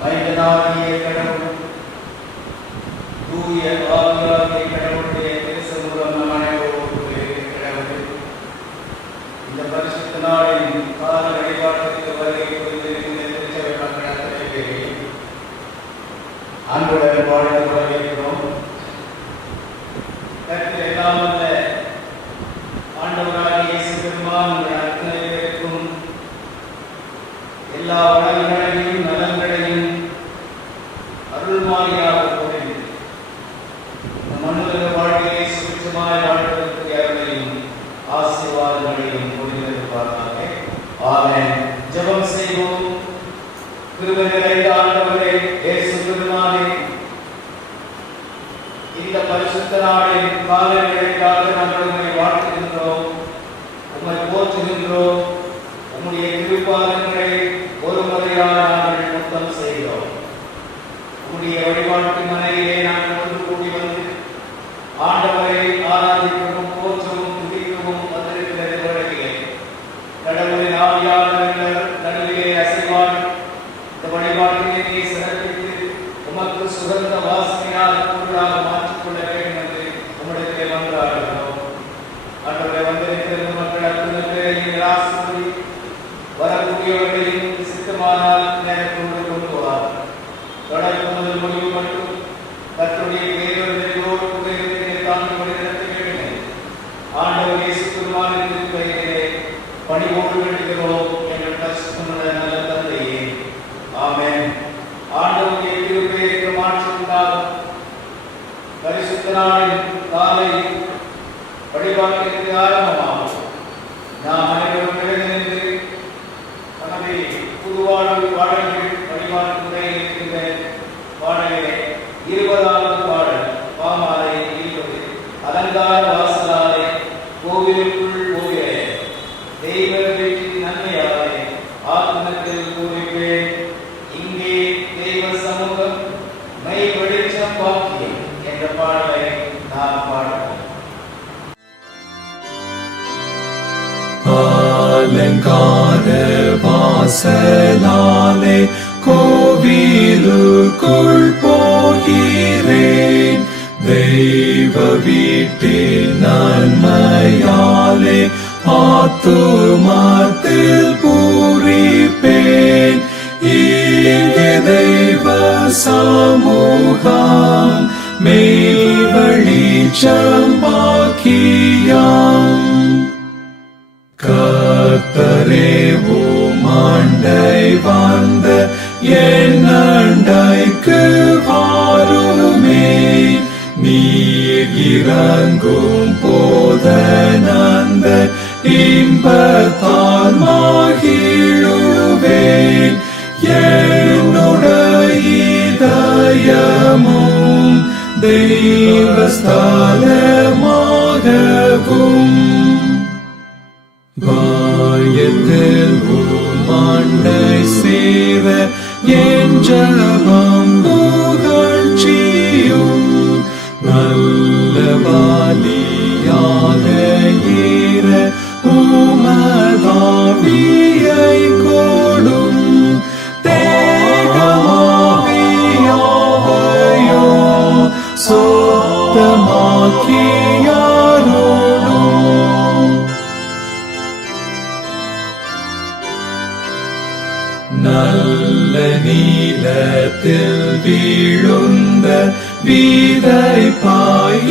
மைந்தனாகிய கடவுள் தூய ஆவியாகிய கடவுளுடைய திருசமூகம் நம் அனைவரோடு கடவுள் இந்த பரிசுத்த நாளின் கால வழிபாட்டுக்கு வருகை புரிந்திருக்கின்ற திருச்சபை மக்கள் அத்தனை பேரையும் அன்புடன் வாழ்ந்து வரவேற்கிறோம். எல்லாம் அல்ல ஆண்டவராகிய இயேசு பெருமான் அத்தனை பேருக்கும் எல்லா வளங்களையும் நலன்களையும் அருள்மாரியாக கூறினது மனுதக வாழ்க்கையை சுபிட்சமாய் வாழ்வதற்கு அருளையும் ஆசீர்வாதங்களையும் கூறியிருப்பார்களாக. ஆமென். ஜெபம் செய்வோம். கிருபை நிறைந்த ஆண்டவரே இயேசு பெருமானே, இந்த பரிசுத்த நாளின் காலை வேளைக்காக நாங்கள் உம்மை வாழ்த்துகின்றோம், உம்மை போற்றுகின்றோம். உம்முடைய திருப்பாதங்களை ஒரு முறையாக நாங்கள் முத்தம் செய்கிறோம். உம்முடைய வழிபாட்டு மனையிலே நாங்கள் ஒன்று கூடி வந்து ஆண்டவரை ஆராதிக்கவும் போற்றவும் துதிக்கவும் வந்திருக்கிற வேளையிலே கடவுளின் ஆவியாளர்கள் நடுவிலே அசைவாய் இந்த வழிபாட்டினை நீ சிறப்பித்து உமக்கு சுகந்த வாசனையால் கூடுதலாக மாற்றிக்கொள்ள வேண்டும் என்று உம்மிடத்திலே மன்றாடுகிறோம். ஆண்டவரை வந்திருக்கிற மக்கள் அத்தனை பேரையும் ஆசீர்வதி வரக்கூடியவர்களையும் சித்தமானால் நேரத்தோடு கொண்டு வார். தொடர்பு முதல் முடிவு மட்டும் கர்த்தருடைய பேரவர்களோடு கூட தாண்டி வழிநடத்த வேண்டும். ஆண்டவர் இயேசு பெருமானின் பெயரிலே பணிவோடு வேண்டுகிறோம் எங்கள் பரிசுத்தமுள்ள நல்ல தந்தையே. ஆமென். ஆண்டவருடைய திருப்பெயருக்கு மாற்றம் உண்டாகும். பரிசுத்த நாளின் காலை வழிபாட்டிற்கு ஆரம்பமாகும். நாம் அனைவரும் எழுந்திருந்து நமது புதுவாழ்வு பாடல்கள் வழிபாட்டு முறையில் இருக்கின்ற பாடல்களை 20வது பாடல் பாமாலை 20 அலங்கார வாசலாலே கோவிலுக்குள் போகிறே தெய்வ வீட்டின் நன்மையாலே ஆத்மத்தில் கூறுகிறேன் இங்கே தெய்வ சமூகம் மை வெளிச்சம் பாக்கியம் என்ற பாடலை நாம் பாடுவோம். அலங்கார வாசலாலே கோவிலுக்குள் போகிறேன் தெய்வ வீட்டின் நன்மையாலே ஆத்துமத்தில் பூரிப்பேன் இங்கே தெய்வ சமூகம் மெய் வெளிச்சம் பாக்கியம் கர்த்தரே உம்மாண்டை வந்த என் அண்டைக்கு வாருமே நீர் இறங்கும் போதனந்த இன்பத்தால் மகிழுவேன் என்னுடைய இதயமும் தெய்வஸ்தலமாகவும் வாயத்தில் உம்மாண்டை சேர என் ஜெபம் புகழ்ச்சியும் நல்ல பலியாக ஏற உமதாவியை கொடும் தேகமாவியாவையோ சொத்தமாக்கியாரோடும் நல்ல நீலத்தில் வீழுந்த விதை பயிராகுமே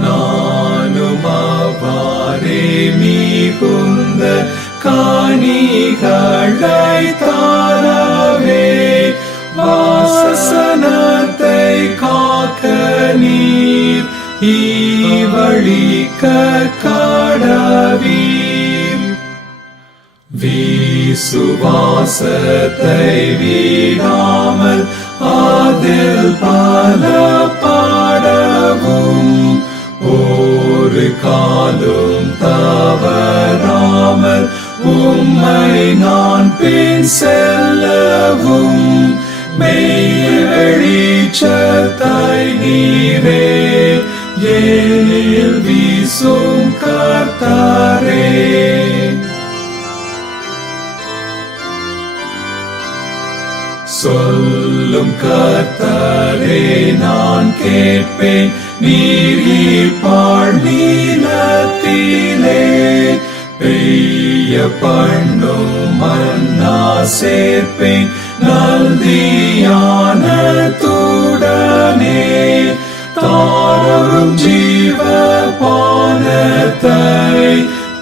நானும் அவ்வாறே மிகுந்த கனிகளை தரவே வாசனத்தை காக்க நீர் இவழிக்க கடவீர் விசுவாசத்தை விடாமல் அதில் பலப்படவும் ஒரு காலும் தவறாமல் உம்மை நான் பின் செல்லவும் மெய் வெளிச்சத்தை நீரே ஏனில் வீசும் கர்த்தரே சொல்லும் கர்த்தரே நான் கேட்பேன். நீர் ஈர்ப்பாள் நீலத்திலே பெய்ய பண்ணும் மன்னா சேர்ப்பேன். நல்தியானத்துடனே தாரும் ஜீவ பானத்தை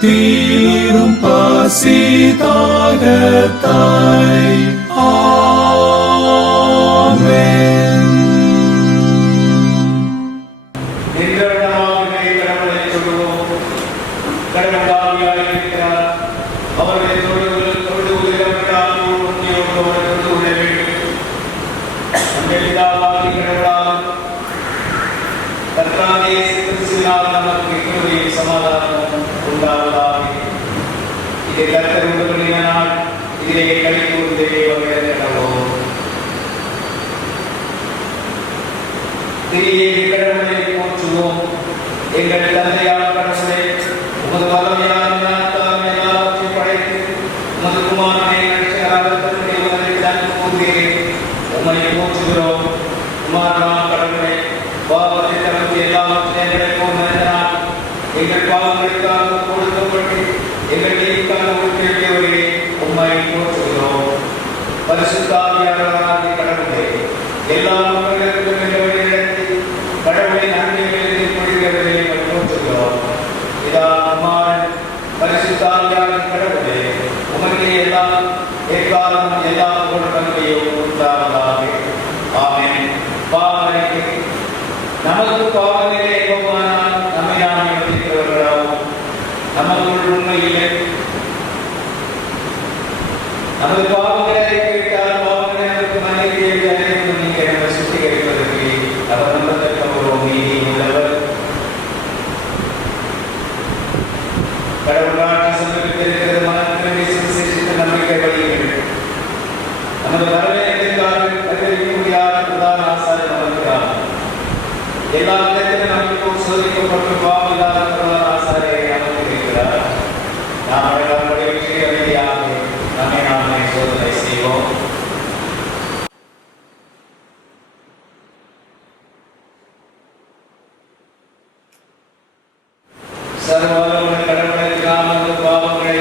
தீரும் பசி தாகத்தை. ஆமென். நின்றவனாகிய கடவுளை சொல்லுவோம். கடவுள் ஆவியாய் இருக்கிறார். அவர்களை தொழுகிறவர்களால் உண்மையோடு அவரை தொழுது கொள்ள வேண்டும். நம்முடைய பிதாவாகிய கடவுளால் கர்த்தராகிய இயேசு கிறிஸ்துவினால் நமக்கு கிருபையும் சமாதானமும் உண்டாவதாக. இதை கர்த்தர் உண்டுபண்ணின நாள், இதிலே களிகூர்ந்தே வருகிறோம். திரியே கடவுளை போற்றுவோம். எங்கள் தந்தையான கடவுளே, உமது வல்லமையான ஞானத்தால் எல்லாவற்றையும் படைத்து உமது குமாரனை ரட்சகராக தந்தை உலகிற்கு கூறுகிறேன். உம்மை போற்றுகிறோம். குமாரனாம் கடவுளை, பாவத்தை தவிர்த்து எல்லாவற்றையும் எங்களுக்கும் மனிதனால் எங்கள் பாவங்களுக்காக கொடுக்கப்பட்டு எங்கள் நீதிக்காக உட்படுத்தியவரே, உம்மை போற்றுகிறோம். பரிசுத்த ஆவியானவராகிய கடவுளே, எல்லா மக்களுக்கும் இந்த வழிநடத்தி கடவுளின் அன்பை கொள்கிறவரே போற்றுகிறோம். இதா குமாரன் பரிசுத்த ஆவியானவராகிய கடவுளே, உமக்கே எல்லாம் எக்காலம் எல்லா பொருட்களையும் உண்டாவதாக. ஆமென். பாவனைக்கு நமக்கு பாவங்களே ஏகமானால் நம்மை நாம் யோசிக்கிறவர்களாகும். நமக்குள் உண்மை இல்லை. நமது பாவங்களை அறிவித்தால் பாவங்களை நமக்கு மன்னிக்க அனைவரும் நீங்கள் நம்மை சுத்திகரிப்பதற்கு அவர் நம்பத்தக்கவரும் நீதி உள்ளவர். கடவுள் ஆட்சி சமீபத்திருக்கிறது. மனத்திலே சுவிசேஷித்த நம்பிக்கை வழிகள் நமது வரவேற்பிற்காக அறிவிக்க முடியாத பிரதான ஆசாரியர் நமக்கிறார். எல்லா விதத்திலும் நமக்கும் சோதிக்கப்பட்டு பாவமில்லாத பிரதான ஆசாரியரை நமக்கிறார். நாம் அவர்களுடைய விஷய ரீதியாக நம்மை நாமே சோதனை செய்வோம். சர்வவல்லமை கடவுளுக்கு நாம் நமது பாவங்களை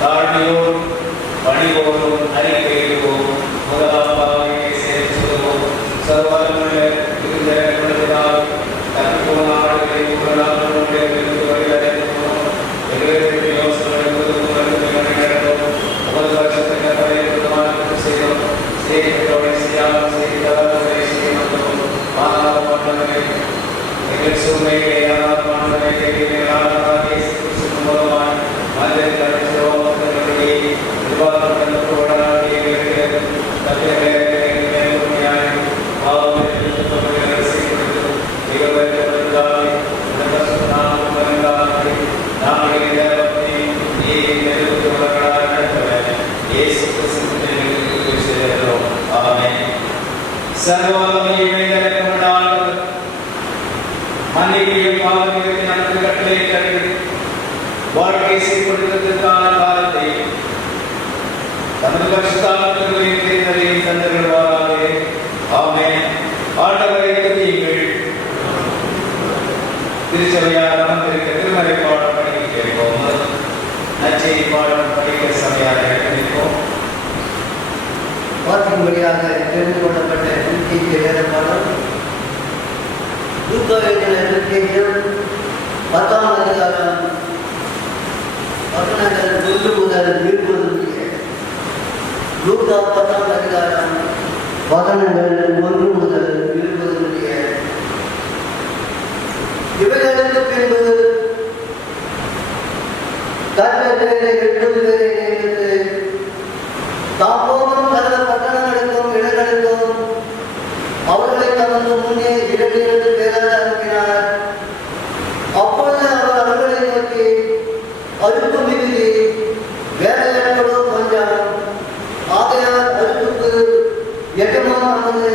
தாழ்மையோடும் பணிவோடும் அறிக்கையிடுவோம். முதலாம் பாவங்களை சேர்த்துவோம். சர்வவல்லமை இருந்த குழந்தைகளால் தற்போது ஆடுகளை உடலாளர்களுடைய வழிவடைந்தோம். எங்களுக்கு யோசனை நடந்தோம். 9 வருஷத்துக்கு பழைய செய்தோம். செய்தோடு செய்யாமல் செய்தவர்களை செய்ய மாட்டோம். மாணவ மாணவர்களை எங்கள் சூழ்நிலை மாணவர்களை மூலமாய் மனிதன் கருத்துவோம். வாழ்க்கை செய்வதற்கான காலத்தை தமது பரிசுத்தாவின் தேர்தலில் தந்தருள்வாராக. ஆமென். ஆண்டவரை துதியுங்கள். திருச்சபையார் அமர்ந்திருக்க திருமறை பாடம் படிக்க கேட்போம். நற்செய்தி பாடம் படிக்க சபையாக கேட்போம். பார்க்கும்படியாக தெரிந்து கொள்ளப்பட்ட நற்செய்தி வேத பாடம் லூக்கா எழுதின நற்செய்தியும் 10ஆம் அதிகாரம் வசனங்கள் 1 முதல் 20 முடிய. லூக்கா 10ஆம் அதிகாரம் வசனங்கள் 1 முதல் 20 முடிய. இவைகளுக்கு பின்பு கர்த்தர் 8 பேரை நியமித்து தாப்போகம் சகல பட்டணங்களுக்கும் இடங்களுக்கும் அவர்களை தமது முன்னே 2 பேராக அனுப்பினார். அப்பொழுது அவர் அவர்களை நோக்கி, அறுப்பு மிகுதி, வேலையாட்களோ கொஞ்சம், ஆகையால் அறுப்புக்கு எஜமானானது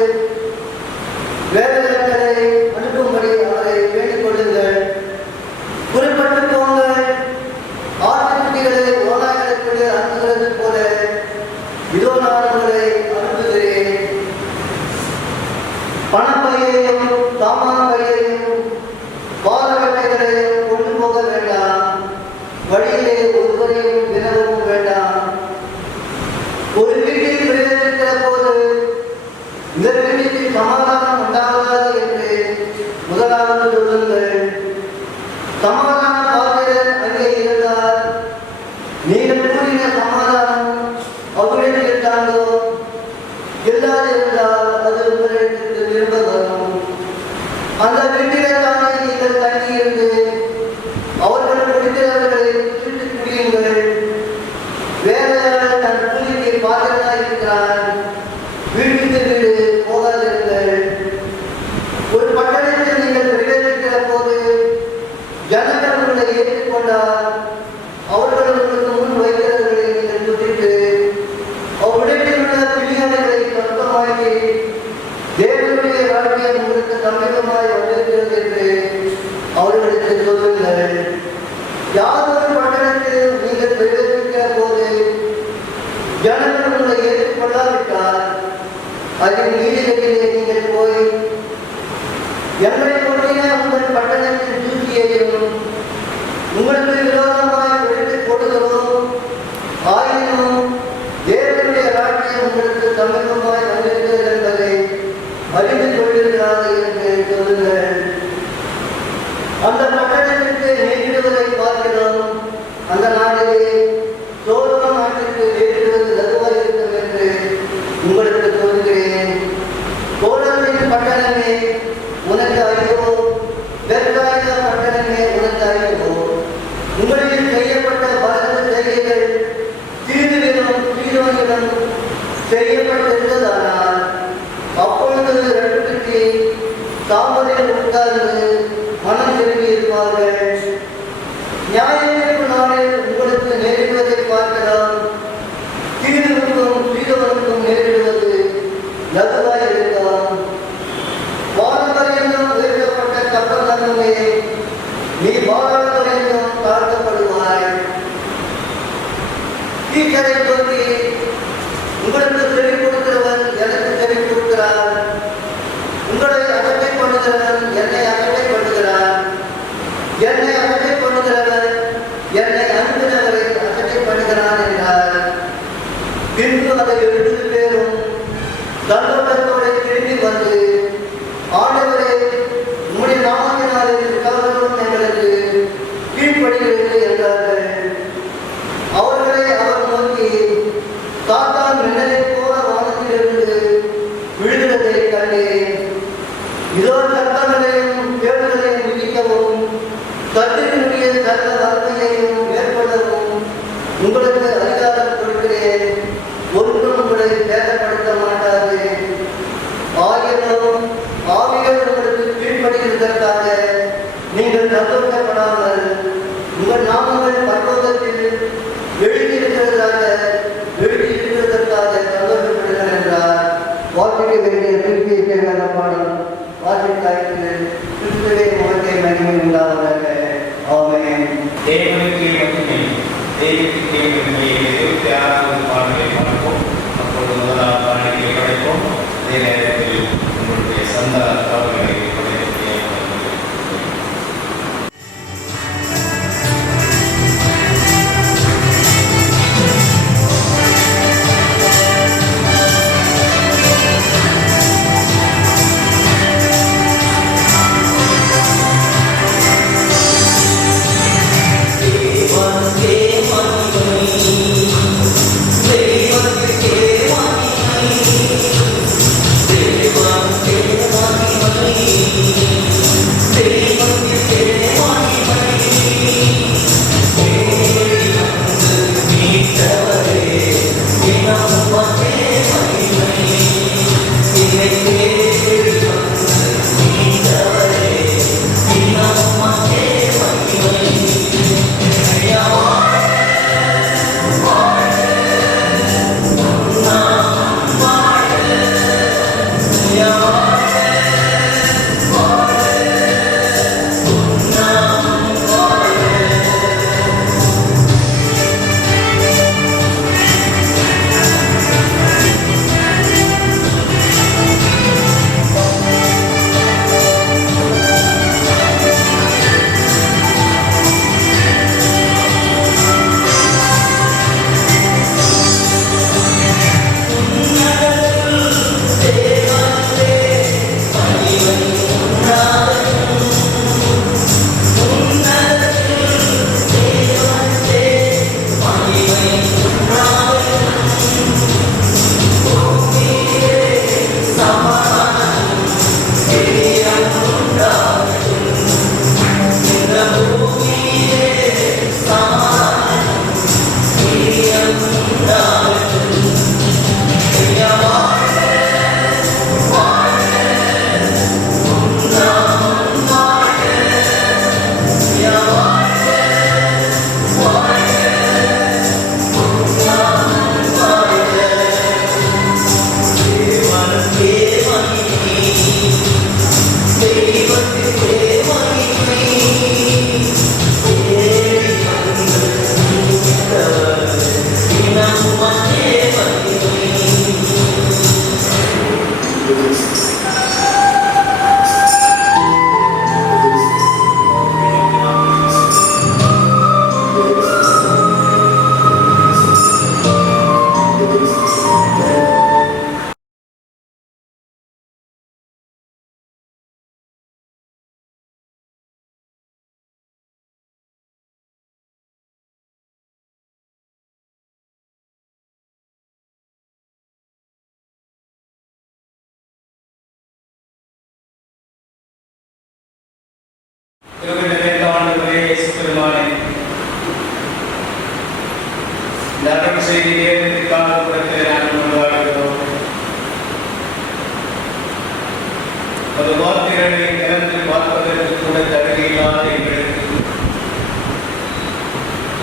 வேலையாட்களை அனுப்பும்படி அவரை வேண்டிக் கொள்ளுங்கள். குறிப்பிட்டு போங்கள். ஆட்டுக்குட்டிகளை ஓநாய்களுக்கு அனுப்புகிறது போல இதோ நான் உங்களை அனுப்புகிறேன். இல்லாதிருந்தால் அது உங்களுக்கு திரும்ப வரும். அந்த வீட்டிலே தானே நீங்கள் தங்கியிருந்து அவர்கள் குடிக்கிறவர்களை சுட்டு குடியுங்கள். வேலையாளர் தன் கூலிக்கு பாத்திரமாக இருக்கிறான். வீட்டுக்கு வீடு போகாதிருங்கள். ஒரு பட்டணத்தில் நீங்கள் பிரவேசிக்கிற போது ஜனங்கள் உங்களை ஏற்றுக்கொண்டால் அவர்கள் உங்களுக்கு முன் வைக்கிறவர்களை நீங்கள் குடித்து அவரிடத்தில் உள்ள பிள்ளைகளை சொந்தமாக்கி தேவனுடைய ராஜ்யம் உங்களுக்கு சமீபமாய் வந்திருக்கிறது என்று அவர்களுக்கு சொல்லுங்கள். யாதொரு பட்டணத்தில் நீங்கள் பிரவேசிக்கிற போது ஜனங்கள் உங்களை ஏற்றுக்கொள்ளாவிட்டால் அதன் வீடுகளிலே நீங்கள் போய் எங்களை கொண்டின உங்கள் பட்டணத்தின் தூக்கியையும் உங்களுக்கு விரோதமாய் விழுந்து கொடுக்கிறோம். ஆயினும் தேவனுடைய ராஜ்யம் உங்களுக்கு சமீபமாய் வந்திருக்கிறது என்பதை அறிந்து கொள்கிறார்கள் என்று சொல்லுங்கள். அந்த பட்டணத்திற்கு நேரிடுவதை பார்க்கிறோம். அந்த நாளிலே சோதோம் நாட்டிற்கு நேரிடுவது லகுவாய் இருக்கும் என்று உங்களுக்கு சொல்கிறேன். சோதோமின் பட்டணமே உனக்கு ஐயோ, பெர்சாயிதா பட்டணமே உனக்கு ஐயோ. உங்களில் செய்யப்பட்ட பலத்த செய்கைகள் தீர்விலும் சீரோனிலும் செய்யப்பட்டிருந்ததானால் அப்பொழுது ரெண்டுக்கு தாமரையில் உட்கார்ந்து மனம் திரும்பி இருப்பார்கள். நியாயத்தீர்ப்பு நாளில் உங்களுக்கு நேரிடுவதை பார்க்கலாம். தீர்வுக்கும் சீரோனுக்கும் நேரிடுவது லகுவாய் இருக்கலாம். வானவரையிலும் உயர்த்தப்பட்ட கப்பல்களுமே நீ வானவரையிலும் தாழ்த்தப்படுவாய். டீச்சரை நோக்கி உங்களுக்கு செவி கொடுக்கிறவன் எனக்கு செவி கொடுக்கிறார். உங்களை அகட்டை பண்ணுகிறவன் என்னை அகட்டை பண்ணுகிறார். என்னை அகட்டை பண்ணுகிறவன் என்னை அனுப்பினவரை அகட்டை பண்ணுகிறான் என்றார். பின்பு அதை 7 பேரும் தன்னோட்டத்தோடு திரும்பி வந்து ஆண்டவரே, உம்முடைய நாமத்தினாலே விசுவாசம் எங்களுக்கு கீழ்ப்படுகிறது என்றார்கள். அவர்களை அவர் நோக்கி சாத்தான் மின்னலைப் போல வானத்திலிருந்து விழுகிறதை கண்டேன். இதோ சத்தங்களையும் கேடுகளையும் விதிக்கவும் கத்தினுடைய சட்ட வறுமையையும் ஏற்படவும் உங்களுக்கு அதிகாரம் கொடுக்கிறேன். ஒன்றும் உங்களை சேதப்படுத்த மாட்டாது. ஆயினும் ஆவிகள் உங்களுக்கு கீழ்ப்படுகிறதற்காக நீங்கள் சந்தோஷப்படாமல் உங்கள் நாமங்கள் பரலோகத்தில் எழுதியிருக்கிறதற்காக சந்தோஷப்படுங்கள் என்றார். வாசிக்க வேண்டிய திருப்பிய தேவையான பாடம் வாசித்தாய்க்கு கிறிஸ்துவே முகத்தை மகிமை உண்டாவதாக. ஆமென். தேவனுக்கு மட்டுமே தெய்வத்துக்கு மட்டுமே 26வது பாடலை பார்ப்போம். அப்பொழுது முதலாவது பாடலை படைப்போம். அதே நேரத்தில் உங்களுடைய சொந்த தகவல்களை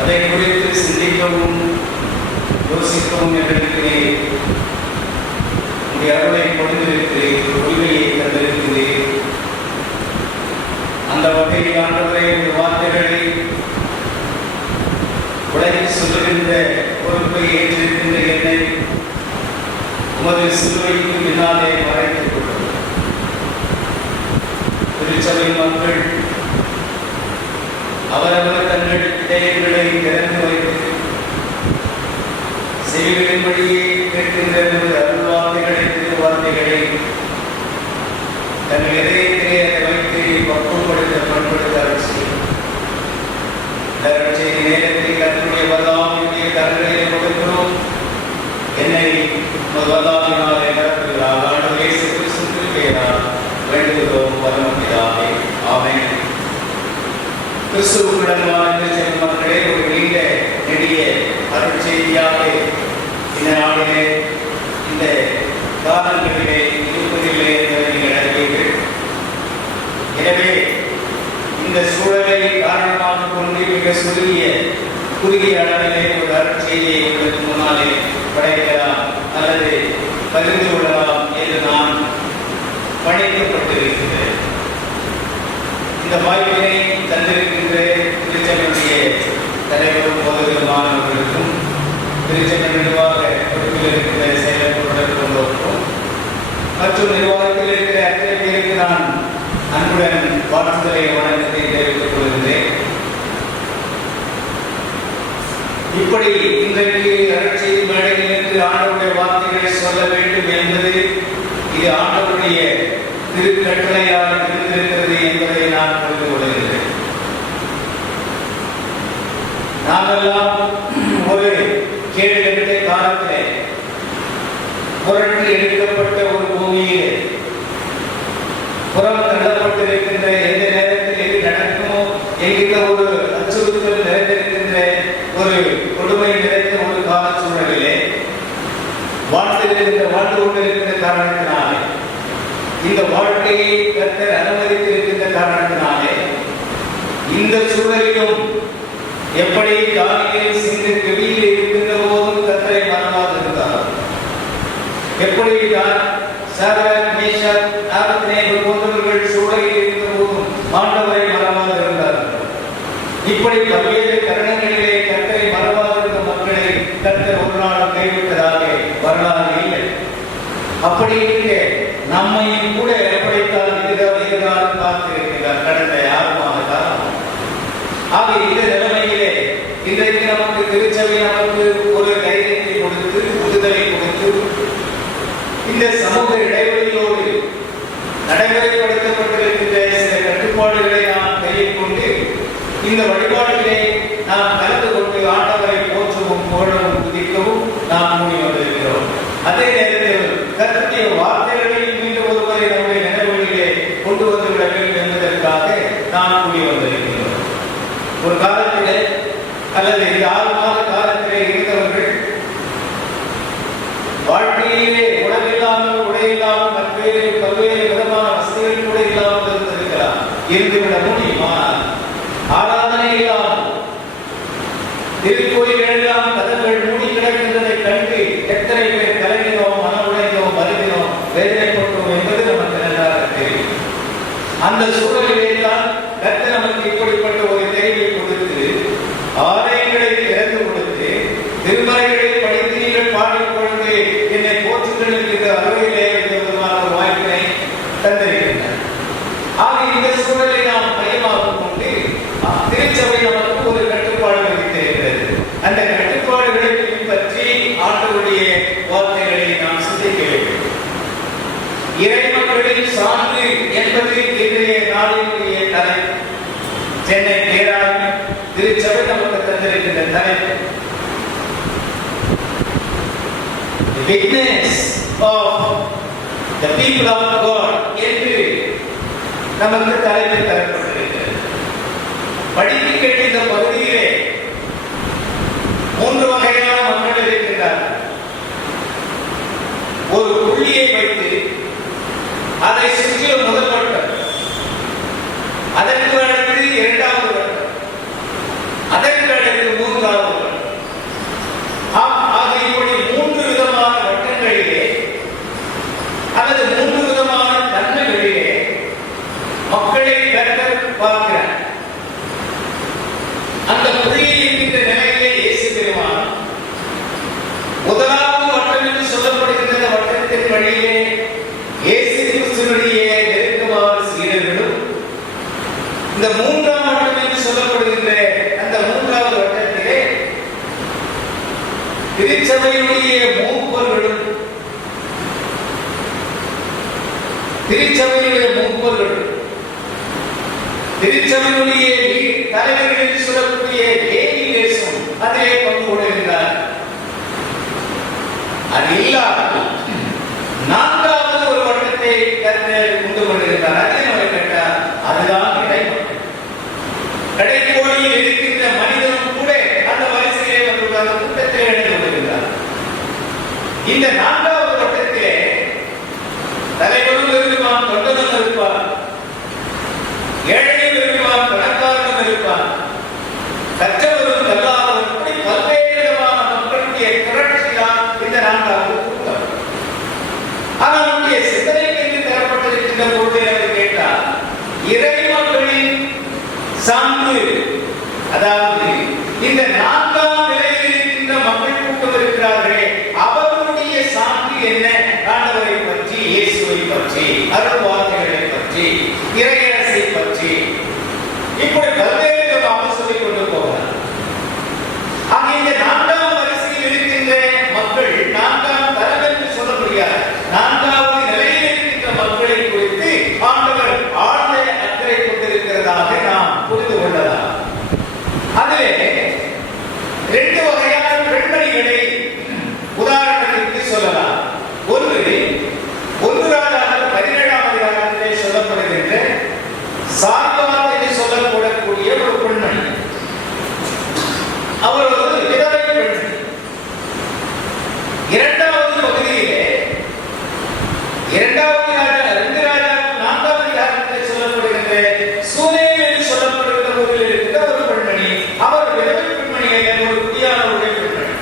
அதை குறித்து சிந்திக்கவும் யோசிக்கவும் என்றிருக்கிறேன். உங்களுடைய அருளை கொடுத்திருக்கிறேன், உரிமையை தந்திருக்கிறேன். அந்த வகையில் ஆண்டவரே உங்கள் வார்த்தைகளை உலகை சொல்லுகின்ற பொறுப்பை ஏற்றிருக்கின்ற என்னை உமது சிலுவைக்கு பின்னாலே மறைத்துக் கொள்ளும். திருச்சபை மக்கள் அவரவர் தங்கள் இதயங்களை திறந்து வைத்து செய்திகளின்படியே கேட்கின்ற அருள்வார்த்தைகளை திருவார்த்தைகளை தங்கள் இதயத்திலே அதை வைத்து பக்குவப்படுத்த பண்படுத்த செய்தி நேரத்தில் கற்றுடைய வல்லாமையுடைய கரங்களை கொடுக்கிறோம். என்னை வல்லாமையினாலே நடத்துகிறார். ஆண்டவரே இயேசு கிறிஸ்துவின் பெயரால் வேண்டுகிறோம் பரமபிதாவே. ஆமென். கிறிஸ்துவுக்குடனான திருச்சபை மக்களே, ஒரு நீண்ட நெடிய அருள் செய்தியாக இந்த நாளிலே இந்த காலங்களிலே இருப்பதில்லை என்பதை நீங்கள் அறிவீர்கள். எனவே இந்த சூழலை காரணமாக கொண்டு மிக குறுகிய அளவிலே ஒரு அருள் செய்தியை உங்களுக்கு முன்னாலே படைக்கலாம் அல்லது பகிர்ந்து கொள்ளலாம் என்று நான் பணிக்கப்பட்டிருக்கிறேன். இந்த வாய்ப்பினை தந்திருக்கின்ற திருச்சபையுடைய தலைவரும் போதகருமானவர்களுக்கும் திருச்சபை நிர்வாக பொறுப்பில் இருக்கிற செயலர்களுக்கும் மற்றும் நிர்வாகத்தில் இருக்கிற அத்தனை பேருக்கு நான் அன்புடன் வாழ்த்துதலை வணக்கத்தை தெரிவித்துக் கொள்கின்றேன். இப்படி இன்றைக்கு அருட்செய்தி மேடையில் இருந்து ஆண்டவருடைய வார்த்தைகளை சொல்ல வேண்டும் என்பது இது ஆண்டவருடைய திருக்கட்டளையாக இருந்திருக்கிறது என்பதை நான் புரிந்து கொள்கிறேன். நாமெல்லாம் ஒரு கேடுகட்ட காலத்திலே புரட்டி எடுக்கப்பட்ட ஒரு பூமியிலே புறம் தள்ளப்பட்டிருக்கின்ற எந்த நேரத்தில் எது நடக்குமோ என்கிற ஒரு அச்சுறுத்தல் நிறைந்திருக்கின்ற ஒரு கொடுமை நிறைந்த ஒரு கால சூழலிலே வாழ்ந்து கொண்டிருக்கின்ற காரணத்தினாலே இந்த வாழ்க்கையை கர்த்தர் அனுமதித்திருக்கின்ற காரணத்தினாலே இந்த சூழலிலும் எப்படி காலையில் சிந்து கெவியில் இருக்கின்ற போதும் கர்த்தரை மறவாது இருந்தார். எப்படி போன்றவர்கள் சூழலில் இருந்த போதும் ஆண்டவரை மறவாது இருந்தார்கள். இப்படி பல்வேறு தருணங்களிலே கர்த்தரை மறவாதிருந்த மக்களை கர்த்தர் ஒரு நாள் கைவிட்டதாக வரலாறு இல்லை. அப்படி இருக்க நம்மையும் கூட எப்படித்தான் எதிர்காலம் பார்த்திருக்கிறார் கடந்த 6 மாத காலம். ஆக இந்த நிலைமையிலே இன்றைக்கு நமக்கு திருச்சபை நமக்கு ஒரு தைரியத்தை கொடுத்து புதுதலை கொடுத்து இந்த சமூக இடைவெளியோடு நடைமுறைப்படுத்தப்பட்டிருக்கின்ற சில கட்டுப்பாடுகளை நாம் கையில் கொண்டு இந்த வழிபாடுகளை நாம் கலந்து கொண்டு ஆண்டவரை போற்றவும் புகழவும் துதிக்கவும் நாம் முடி வந்திருக்கிறோம். அதே நேரத்தில் கர்த்தருடைய வார்த்தைகளை மீண்டும் ஒருவரை நம்முடைய நினைவுகளிலே கொண்டு வந்துவிட வேண்டும் என்பதற்காக நாம் கூடி வந்திருக்கிறோம். ஒரு காலத்திலே அல்லது 6 மாத காலத்திலே இருந்தவர்கள் வாழ்க்கையிலே உடலில்லாமல் உடையில்லாமல் பல்வேறு விதமான வசதிகள் கூட இல்லாமல் இருந்திருக்கலாம். இருந்துவிட முடியுமா? ஆராதனை இல்லாமல் திருக்கோயில்கள் எல்லாம் கதவுகள் மூடி கிடக்கின்றதை கண்டு எத்தனை பேர் கலங்கினோம், மனம் உடைந்தோம், வருகிறோம், வேதனைப்பட்டோம் என்பது நமக்கு நன்றாக தெரியும். அந்த சூழலிலே தான் கர்த்தர் நமக்கு இப்படிப்பட்ட ஒரு தெரிவை கொடுத்து ஆலயங்களை திறந்து கொடுத்து திருமறைகளை படித்து நீங்கள் witness of the people of God என்று நமக்கு தலைமை தரப்பட்டிருக்கிறது. படிக்க கேட்ட இந்த பகுதியிலே 3 வகையான மக்கள் இருக்கின்றார்கள். ஒரு புள்ளியை வைத்து அதை சுற்றிலும் முதல் வட்டம், அதற்கு அடுத்து 2வது வட்டம், அதற்கு அடுத்து 3வது வட்டம். ஆக இப்படி 3 விதமான வட்டங்களிலே அல்லது 3 விதமான தன்மைகளிலே மக்களை கர்த்தர் பார்க்கிறார். அந்த புள்ளியில் இருக்கின்ற நிலையிலே இயேசு பெருமான் முதலாவது வட்டம் என்று சொல்லப்படுகின்ற வட்டத்தின் வழியிலே இயேசு கிறிஸ்துவினுடைய நெருக்கமான சீடர்களும், இந்த 3ஆம் வட்டம் என்று சொல்லப்படுகின்ற அந்த 3வது வட்டத்திலே திருச்சபையினுடைய மூப்பர்களும் திருச்சபையினுடைய தலைவர்கள் என்று சொல்லக்கூடிய லேவியரும் அதிலே பங்கு கொள்கின்றார். அது இல்லாமல் 4வது ஒரு வட்டத்தை கர்த்தர் கொண்டு கொண்டிருக்கிறார். அதை நம்ம கேட்டால் அதுதான் இடைமக்கள். கடைக்கோடியில் இருக்கின்ற மனிதனும் கூட அந்த வரிசையிலே வந்து அந்த கூட்டத்திலே இணைந்து கொண்டிருக்கிறார். இந்த 4வது வட்டத்திலே தலைவரும் இருப்பான், தொண்டனும் இருப்பான், ஏழையும் இருப்பான், பணக்காரனும் இருப்பான், கற்றவரும் கல்லாதவரும், இப்படி பல்வேறு விதமான மக்களுடைய திரட்சி தான் இந்த 4வது கூட்டம். ஆனால் நம்முடைய சிந்தனைக்கு தரப்பட்டிருக்கின்ற பொழுது எனக்கு கேட்டால் இறை மக்களின் சான்று, அதாவது இந்த 4ஆம் நிலையில் இருக்கின்ற மக்கள் கூட்டம் இருக்கிறார்களே அவர்களுடைய சான்று என்ன? ஆண்டவரை பற்றி, இயேசுவை பற்றி, அருள் வார்த்தைகளை பற்றி, இறையரசை பற்றி, இப்படி பல்வேறு விதமாக சொல்லிக் கொண்டு போகிறார். ஆக இந்த 4ஆம் வரிசையில் இருக்கின்ற மக்கள் 4ஆம் தரம் என்று சொல்ல முடியாது. 4வது நிலையில் இருக்கின்ற மக்களை குறித்து ஆண்டவர் ஆழ்ந்த அக்கறை கொண்டிருக்கிறதாக நாம் புரிந்து கொள்ளலாம். அதிலே 2 வகையான பெண்மணிகளை உதாரணத்திற்கு சொல்லலாம். ஒன்று 1 ராஜாக்கள் 17ஆம் அதிகாரத்திலே சொல்லப்படுகின்ற சாய்பாத் என்று சொல்லப்படக்கூடிய ஒரு பெண்மணி. அவர் ஒரு விதவை பெண்மணி. 2வது பகுதியிலே 2 ராஜாக்கள் 4ஆம் அதிகாரத்திலே சொல்லப்படுகின்ற சூனேம் என்று சொல்லப்படுகிற ஊரில் இருக்கிற ஒரு பெண்மணி. அவர் விதவை பெண்மணியை ஒரு குடியானவருடைய பெண்மணி.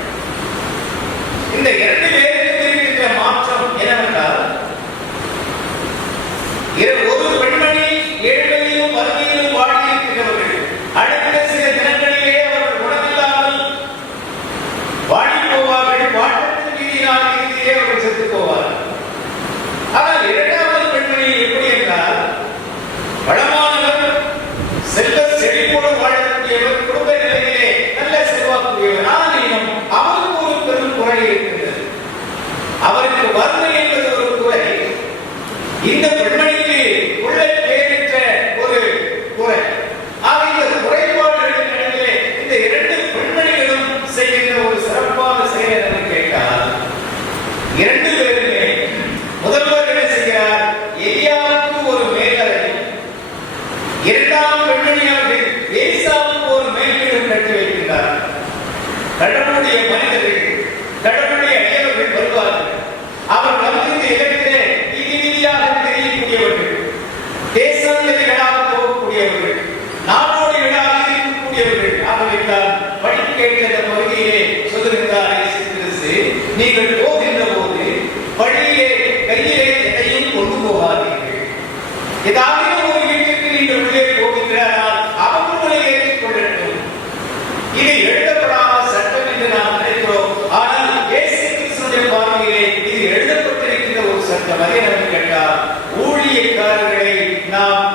இந்த 2 பேருக்கு இருக்கின்ற மாற்றம் என்னவென்றால், ஒரு பெண்மணி ஏழ்மையிலும் வறுமையிலும் வாடியிருக்கிறவர்கள். அடுத்த சில தினங்களிலே அவர்கள் உணவில்லாமல் வாடி போவார்கள். வாட்டத்தின் வீதியினால் இறுதியிலே அவர்கள் செத்து போவார்கள். ஆனால் 2வது பெண்மணி எப்படி என்றால், வளமானவர், செல்வ செழிப்போடு வாழக்கூடியவர், குடும்ப நிலையிலே நல்ல செல்வாக்குடையவர். ஆனாலும் அவருக்கு ஒரு பெரும் குறை இருக்கின்றது. அவருக்கு வறுமை என்பது ஒரு குறை. இந்த பெண்மணிக்கு உள்ள பேரிட்ட ஒரு குறை. ஆக இந்த குறைபாடுகளின் நடுவிலே இந்த 2 பெண்மணிகளும் செய்கின்ற ஒரு சிறப்பான செயல் என்று கேட்டால், 2 பேருமே முதல்வர் என்ன செய்கிறார்? எலியாவுக்கு ஒரு மேலறை, 2ஆம் பெண்மணியாக ஏசாவுக்கு ஒரு மேல்வீடு கட்டி வைக்கின்றார். கடவுளுடைய மனிதர்கள், கடவுளுடைய அடியவர்கள் வருவார்கள். அவர் வந்து இந்த இடத்திலே வீதி வீதியாக தெரியக்கூடியவர்கள், தேசங்களாக போகக்கூடியவர்கள், நாடோடிகளாக இருக்கக்கூடியவர்கள். ஆகவேதான் படிக்க கேட்கிற பகுதியிலே சொல்லுகின்றார் இயேசு கிறிஸ்து, நீங்கள் போகின்ற போது வழியிலே கையிலே எதையும் கொண்டு போகாதீர்கள். ஏதாவது ஒரு வீட்டுக்கு நீங்கள் உள்ளே போகின்றால் அவர்களை ஏற்றுக்கொள்ளட்டும். இது எழுதப்படாத சட்டம் என்று நாம் நினைக்கிறோம். ஆனால் இயேசு கிறிஸ்துவின் பார்வையிலே இது எழுதப்பட்டிருக்கிற ஒரு சட்டம். அதே நம்ம கேட்டால், ஊழியக்காரர்களை நாம்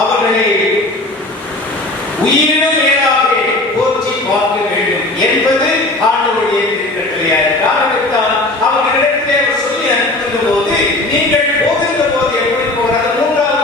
அவர்களை உயிரினும் மேலாக போற்றி பார்க்க வேண்டும் என்பது ஆண்டவருடைய திருக்கட்டளையாய். காரணத்தால் அவர்களிடத்திலே அவர் சொல்லி அனுப்புகின்ற போது, நீங்கள் போகின்ற போது எப்படி போகிறது? 3வது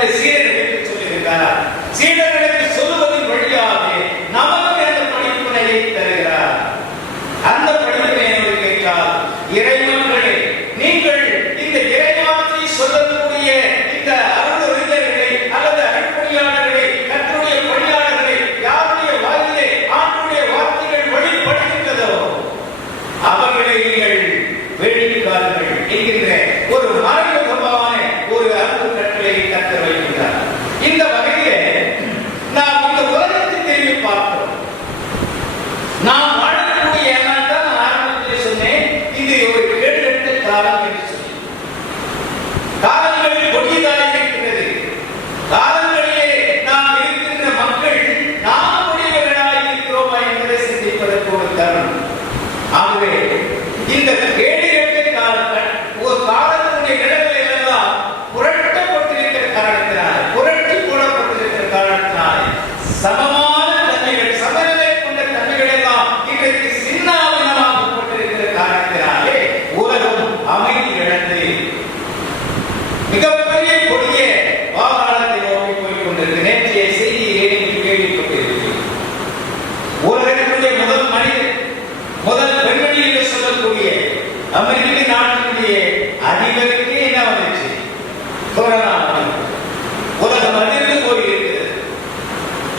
தன்னுடைய சீடர்களுக்கு சொல்லியிருக்கிறார். சீடர்களுக்கு சொல்லுவதன் வழியாக நமக்கு அந்த படிப்பினையை தருகிறார். அந்த படிப்பினை கேட்டால், இறைமக்களே, நீங்கள் இந்த இறைவார்த்தை சொல்லக்கூடிய இந்த அருளுரைஞர்களை அல்லது அருட்பணியாளர்களை, கர்த்தருடைய பணியாளர்களை யாருடைய வாயிலே ஆண்டுடைய வார்த்தைகள் வெளிப்படுகின்றதோ அவர்களை நீங்கள் வெளிக்கார்கள் என்கின்ற ஒரு மறைமுகமான ஒரு அன்பு கட்டளையை கர்த்தர் வைக்கின்றார். இந்த வகையிலே நாம் இந்த உலகத்தை திரும்பி பார்க்கிறோம். நாம் வாழக்கூடிய தான் ஆரம்பத்திலே சொன்னேன், இது ஒரு கேடுகட்ட காலம் என்று சொல்லி. காலங்கள் கொடியதாக இருக்கிறது. காலங்களிலே நாம் இருக்கின்ற மக்கள் நாம் கொடியவர்களாக இருக்கிறோமா என்பதை சிந்திப்பதற்கு ஒரு தருணம். ஆகவே இந்த கேடுகட்ட காலங்கள் ஒரு காலத்துடைய நிலைகளை எல்லாம் புரட்டப்பட்டிருக்கிற காரணத்தினால், புரட்டி போடப்பட்டிருக்கிற காரணத்தினால் சமமான தன்மைகள், சமநிலை கொண்ட தன்மைகள் எல்லாம் இன்றைக்கு சின்னாபின்னமாக்கப்பட்டிருக்கிற காரணத்தினாலே உலகம் அமைதி இழந்து மிகப்பெரிய கொடிய வாகனத்தை நோக்கி போய் கொண்டிருக்கிறது. நேற்றைய செய்தியை நீங்கள் கேள்விப்பட்டிருக்கிறீர்கள். உலகத்தினுடைய முதல் மனிதன், முதல் பெண்மணி என்று சொல்லக்கூடிய அமெரிக்க நாட்டினுடைய அதிபருக்கு என்ன வந்துச்சு? கொரோனா. உலகம் அதிர்ந்து போயிருக்கிறது.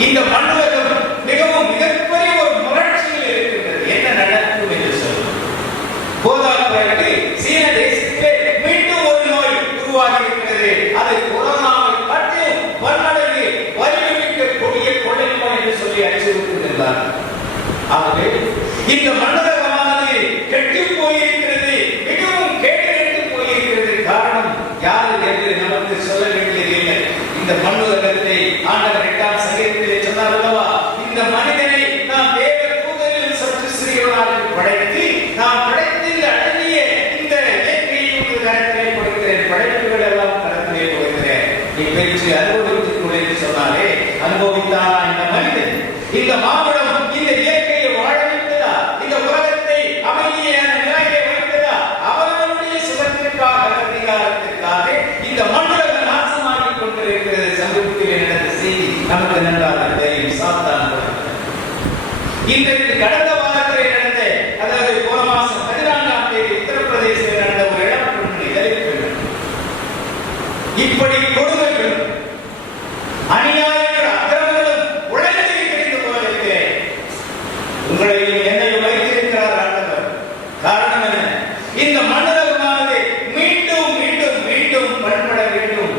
இந்த மண்ணுலகம் மிகவும் மிகப்பெரிய ஒரு முரட்சியில் இருக்கின்றது. என்ன நடக்கும் என்று சொல்லும் போதாக்கு சீன தேசத்திலே மீண்டும் ஒரு நோய் உருவாகி இருக்கிறது. அது கொரோனாவை பற்றி பன்மடங்கு வலிமைக்கக்கூடிய கொள்ளை நோய் என்று சொல்லி அச்சுறுத்துகின்றார். ஆகவே இந்த மண்ணுலகமானது கெட்டு போயிருக்கிறது, மிகவும் கேட்டு போயிருக்கிறது. காரணம் யாரு என்று நமக்கு சொல்ல வேண்டியதில்லை. இந்த மண்ணுலகத்தை ஆண்டவர் 8ஆம் சங்கீதத்திலே சொன்னார் அல்லவா, இந்த மனிதனை நாம் தேவ தூதரில் சற்று சிறியவனாக படைத்து, நாம் படைத்து அழகிய இந்த இயற்கையை கரத்திலே கொடுக்கிறேன், படைப்புகள் எல்லாம் கரத்திலே கொடுக்கிறேன், நீ பெற்று அனுபவித்துக் கொள் என்று சொன்னாலே, அனுபவித்தானா இந்த மனிதன்? இந்த மானுடம் இந்த இயற்கையை வாழ வைத்ததா? இந்த உலகத்தை அமைதியான நிலையை வைத்ததா? அவர்களுடைய சுகத்திற்காக, அதிகாரத்திற்காக இந்த மண்ணுலகம் நாசமாகிக் கொண்டிருக்கிறது. சமூகத்தில் நடந்த செய்தி நமக்கு நன்றாக தெரியும். சாத்தான் இன்றைக்கு கடந்த வாரத்திலே நடந்த, அதாவது போன மாசம் 14ஆம் தேதி உத்தரப்பிரதேசத்தில் நடந்த ஒரு இளம் பெண்மணி, தலித் பெண்மணி, இப்படி கொடுமைகள், அநியாயங்கள், அக்கிரமங்களும் உழைத்திருக்கிற இந்த உலகத்திலே உங்களையும் என்னையும் வைத்திருக்கிறார் ஆண்டவர். காரணம் என்ன? இந்த மண்ணுலகமானது மீண்டும் மீண்டும் மீண்டும் பண்பட வேண்டும்,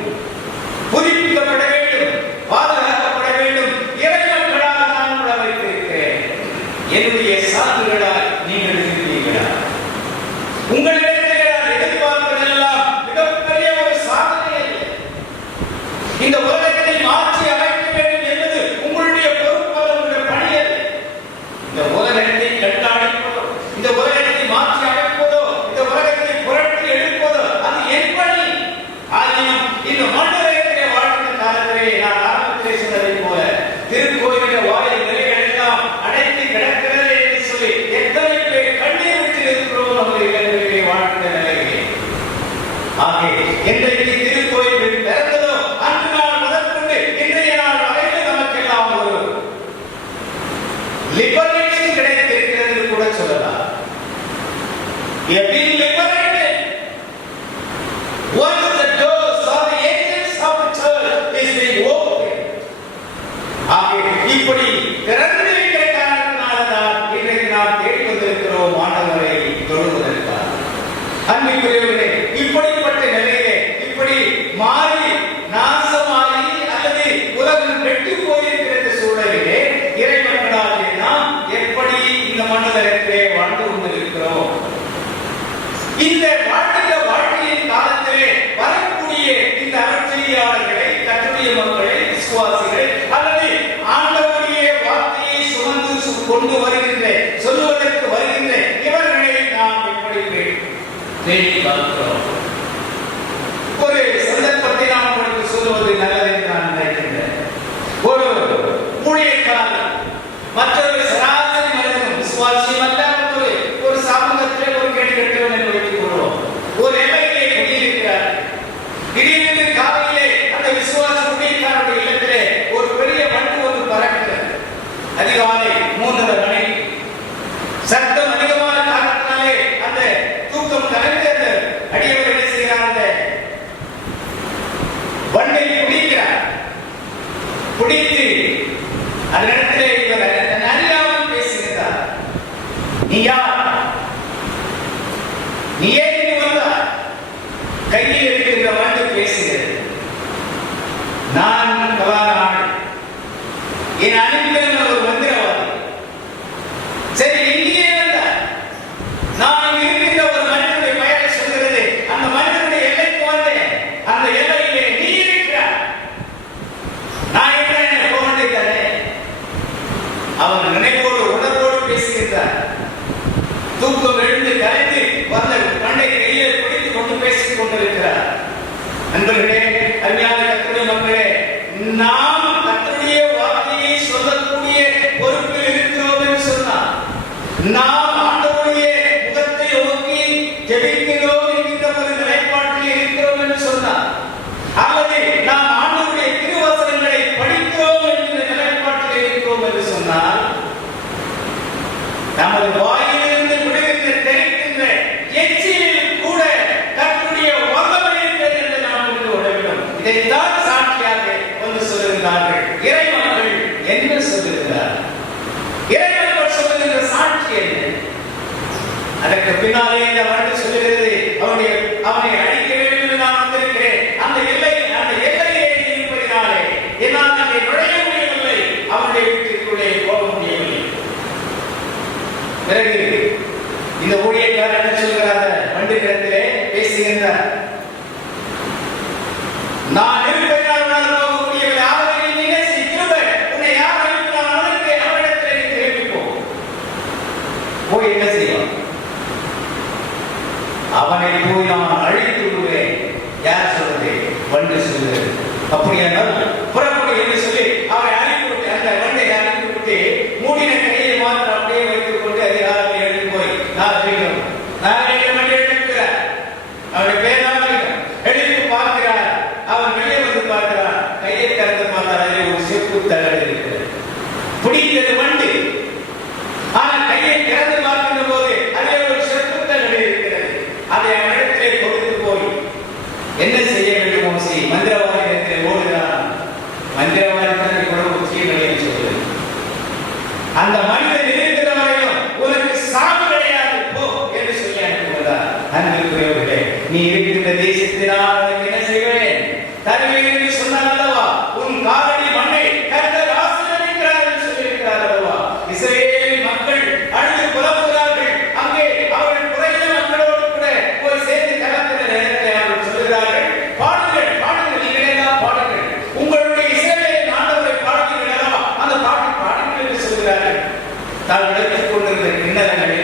புதுப்பிக்கப்பட வேண்டும், பாதுகாக்கப்பட வேண்டும். இறைமக்களாக நான் உங்களை வைத்திருக்கிறேன். என்னுடைய சான்றுகளால் நீங்கள் இருக்கிறீர்களா? உங்களிடத்தில் நான் எதிர்பார்ப்பதெல்லாம் மிகப்பெரிய ஒரு சாதனை அல்ல. இந்த உலகத்தை மாற்றி அமைக்க வேண்டும் என்பது உங்களுடைய பொறுப்பு, உங்களுடைய பணி அல்ல. இந்த உலகத்தை கண்காணிப்பதோ, இந்த உலகத்தை மாற்றி அமைப்பதோ, இந்த உலகத்தை புரட்டி எடுப்பதோ அது என் பணி. ஆயினும் இந்த மண்ணுலகத்திலே வாழ்ந்த காலத்திலே நான் ஆரம்பத்திலே சொன்னதை போல திருக்கோயிலுடைய வாயில் நிலைகள் எல்லாம் அடைத்து கிடக்கிறது என்று சொல்லி எத்தனை பேர் கண்ணீர் விட்டு இருக்கிறோம் நமது இடங்களிலே வாழ்ந்த நிலையிலே. ஆகவே என்றைக்கு திருக்கோயில்கள் திறந்ததோ அன்று நாள் முதற்கொண்டு இன்றைய நாள் வரையில் நமக்கெல்லாம் ஒரு லிபரேஷன் கிடைத்திருக்கிறது கூட சொல்லலாம். We have been liberated. Once the doors of the angels of the church is being opened. ஆகவே இப்படி திறந்திருக்கிற காரணத்தினால்தான் இன்றைக்கு நாம் கேட்டு வந்திருக்கிறோம் ஆண்டவரை தொழுவதற்காக. அன்பிற்குரியவர்களே, இப்படிப்பட்ட நிலையிலே இப்படி மாறி நாசமாகி அல்லது உலகம் கெட்டு போயிருக்கிற சூழலிலே இறைமக்களாகிய நாம் எப்படி இந்த மண்ணுலகத்திலே வாழ்ந்து கொண்டிருக்கிறோம்? இந்த வாழ்கிற வாழ்க்கையின் காலத்திலே வரக்கூடிய இந்த அருட்செய்தியாளர்களை, கர்த்தருடைய மக்களை, விசுவாசிகளை அல்லது ஆண்டவருடைய வார்த்தையை சுமந்து கொண்டு வருகின்ற, சொல்லுவதற்கு வருகின்ற இவர்களை நாம் எப்படி தேடி பார்க்கிறோம்? ஒரு சந்தர்ப்பத்தை நான் உங்களுக்கு சொல்லுவது நல்லது என்று நான் நினைக்கின்றேன். ஒரு ஊழியக்காரர் மற்றொரு சராசரி மனிதன், விசுவாசியம் அல்லாத ஒரு சமூகத்திலே ஒரு கேடு கட்டவன் என்று வைத்துக் கொள்வோம். ஒரு எல்லையிலே குடியிருக்கிறார். திடீரென்று காலையிலே என் அனுப்பின ஒரு மந்திரவாதி. சரி, இங்கேயே வந்தார். நான் இருக்கின்ற ஒரு மனிதனுடைய பெயரை சொல்கிறது. அந்த மனிதனுடைய எல்லைக்கு வந்தேன். அந்த எல்லையிலே நீ இருக்கிறார். நான் என்ன போக வேண்டியதானே? அவர் நினைப்போடு உணர்வோடு பேசுகிறார். தூக்கம் எழுந்து கலைந்து வந்த கண்ணை கையை பிடித்துக் கொண்டு பேசிக் கொண்டிருக்கிறார். நண்பர்களே, அருமையான கர்த்தருடைய மக்களே, நாம் கர்த்தருடைய வார்த்தையை சொல்லக்கூடிய பொறுப்பில் இருக்கிறோம் என்று சொன்னார். நாம் ஆண்டவருடைய முகத்தை நோக்கி ஜெபிக்கிறோம் என்கின்ற ஒரு நிலைப்பாட்டில் இருக்கிறோம் என்று சொன்னார். அல்லது நாம் ஆண்டவருடைய திருவசனங்களை படிக்கிறோம் என்கிற நிலைப்பாட்டில் இருக்கிறோம் என்று சொன்னால், நமது வாயிலிருந்து விடுகின்ற தெரிக்கின்ற எச்சிலில் கூட கர்த்தருடைய வல்லமை இருக்கிறது என்று நாம் புரிந்து கொள்ள வேண்டும். இதைத்தான் சாட்சியாக வந்து சொல்லுகிறார்கள். இறைமக்கள் என்ன சொல்லுகிறார்? இறைமக்கள் சொல்லுகின்ற சாட்சி என்ன? அதற்கு பின்னாலே இந்த வார்த்தை சொல்லுகிறது, அவனை அழிக்க வேண்டும் என்று நான் வந்திருக்கிறேன். அந்த எல்லையை இருப்பதினாலே என்னால் அங்கே நுழைய முடியவில்லை, அவனுடைய வீட்டிற்குள்ளே போக முடியவில்லை. பிறகு இந்த ஊழியக்காரர் என்ன சொல்கிறார்? மண்டியிடத்திலே பேசுகின்றார். நான் இருப்பதினால் போக முடியவில்லை, ஆகவே நீ என்ன செய்? திரும்ப உன்னை யார் அழைக்கிறான் அவரிடத்திலே நீ திரும்பி போய் என்ன செய்வான்? அவனை போய் நான் அழித்து விடுவேன். யார் சொல்றது? வண்டு சொல்லுது. அப்படியானால் புறப்படு என்று சொல்லி அவரை அனுப்பிவிட்டு, அந்த வண்டை அனுப்பிவிட்டு மூடின கையை மாத்திரம் அப்படியே வைத்துக் கொண்டு அதிகாரத்தை எடுத்து போய் நாகரிகம் என்று எழுதுகிறார். அவருடைய பேர் நாகரிகம். எடுத்து பார்க்கிறார். அவன் வெளியே வந்து பார்க்கிறார். கையை திறந்து பார்த்தார். அதிலே ஒரு செப்பு தகடு இருக்கிறது. பிடித்தது வண்டு. ஆனால் கையை திறந்து பார்க்கின்ற போது அதிலே ஒரு செப்பு தகடு இருக்கிறது. அதை அவனிடத்திலே கொடுத்து போய் என்ன செய்ய வேண்டும்? மோசே மந்திரவாதியிடத்திலே ஓடுகிறான். மந்திரவாதித்தனை கூட ஒரு சீர்களை சொல்லுது. அந்த மனிதன் இருக்கிற வரையும் உனக்கு சாவு கிடையாது, போ என்று சொல்லி அனுப்புகிறார். அன்பிற்குரியவர்களே, நீ இருக்கின்ற தேசத்தினால் உனக்கு என்ன செய்வேன்? தருவேன் என்று சொன்னார் அல்லவா? உன் காலடி மண்ணை கர்த்தர் ஆசீர்வதிக்கிறார் என்று சொல்லியிருக்கிறார் அல்லவா? இஸ்ரவேல் மக்கள் அழுது புலம்புகிறார்கள். அங்கே அவர்கள் குறைந்த மக்களோடு கூட போய் சேர்ந்து கலக்கிற நேரத்தை அவர்கள் சொல்கிறார்கள், பாடுங்கள் பாடுங்கள், நீங்களேதான் பாடுங்கள், உங்களுடைய இஸ்ரவேலின் ஆண்டவரை பாடுங்கள் அல்லவா? அந்த பாட்டை பாடுங்கள் என்று சொல்கிறார்கள். தான் வைத்துக் கொண்டிருந்த கிண்ணறங்களை,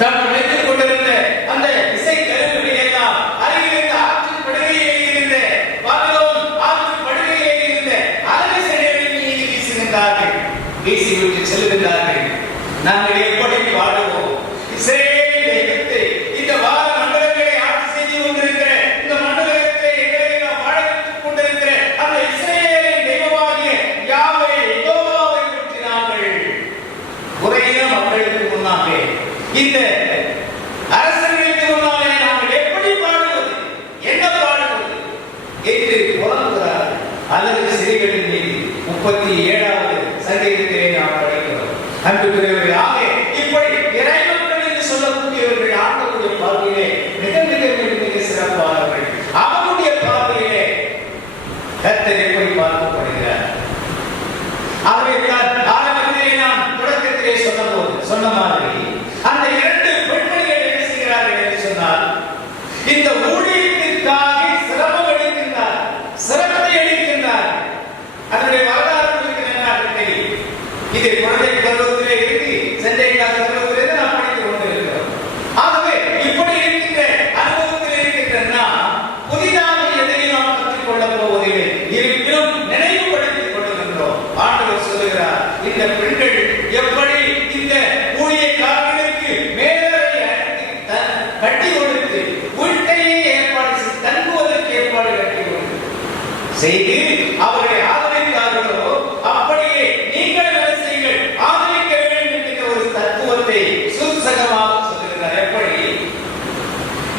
தான் வைத்துக் கொண்டிருந்த அந்த இசை கருவிகளை எல்லாம் அருகிலிருந்த ஆற்று படுகையில் இருந்த பாபிலோன் ஆற்று படுகையில் இருந்த அலகு செடிகளின் மீது வீசுகின்றார்கள். வீசிவிட்டு செல்லுகின்றார்கள். நாங்கள் எப்படி வாழுவோம்? இஸ்ரவேலின் தெய்வத்தை, இந்த வார மண்டலங்களை ஆட்சி செய்து கொண்டிருக்கிற, இந்த மண்டலத்தை எங்களை நாம் வாழ வைத்துக் கொண்டிருக்கிற அந்த இஸ்ரவேலின் தெய்வமாகிய யாவே யெகோவாவை பற்றி நாங்கள் குறைந்த மக்களுக்கு முன்னாக, இந்த அரசர்களுக்கு முன்னாலே நாங்கள் எப்படி பாடுவது, என்ன பாடுவது என்று புலம்புகிறார். அல்லது சிறிகளின் மீது 37வது சங்கீதத்திலே நாம் படிக்கிறோம். அன்புக்குரியவர்களே, ஆகவே இப்படி இறைமக்கள் என்று சொல்லக்கூடியவர்கள் ஆண்டவருடைய பார்வையிலே மிக மிக மிக மிக சிறப்பானவர்கள். அவருடைய பார்வையிலே கர்த்தர் எப்படி பார்க்கப்படுகிறார்? ஆகவே ஆரம்பத்திலே நாம் தொடக்கத்திலே சொன்ன மாதிரி அந்த இரண்டு பெண்மணிகள் என்ன செய்கிறார்கள் என்று சொன்னால், இந்த ஊழியத்திற்காக சிரமம் எடுக்கின்றார், சிரமத்தை எடுக்கின்றார். அதனுடைய வரலாறு தெரியும். இது குழந்தை பருவத்திலே இருந்து சென்னை பருவத்திலிருந்து நாம் படித்துக் கொண்டிருக்கிறோம். ஆகவே இப்படி இருக்கின்ற அனுபவத்தில் இருக்கின்ற புதிதாக எதையும் நாம் கற்றுக் கொள்ளப் போவதில்லை. இருப்பினும் நினைவுபடுத்திக் கொள்கின்றோம். ஆண்டவர் சொல்லுகிறார், இந்த பெண்கள் எப்படி இந்த ஊழியக்காரர்களுக்கு மேலறை கட்டி கொடுத்து வீட்டையே ஏற்பாடு செய்து தங்குவதற்கு ஏற்பாடு கட்டி கொடுத்து செய்து அவர்களை ஆதரித்தார்களோ, அப்படியே நீங்கள் என்ன செய்யுங்கள், ஆதரிக்க வேண்டும் என்கிற ஒரு தத்துவத்தை சுருசகமாக சொல்லுகிறார். எப்படி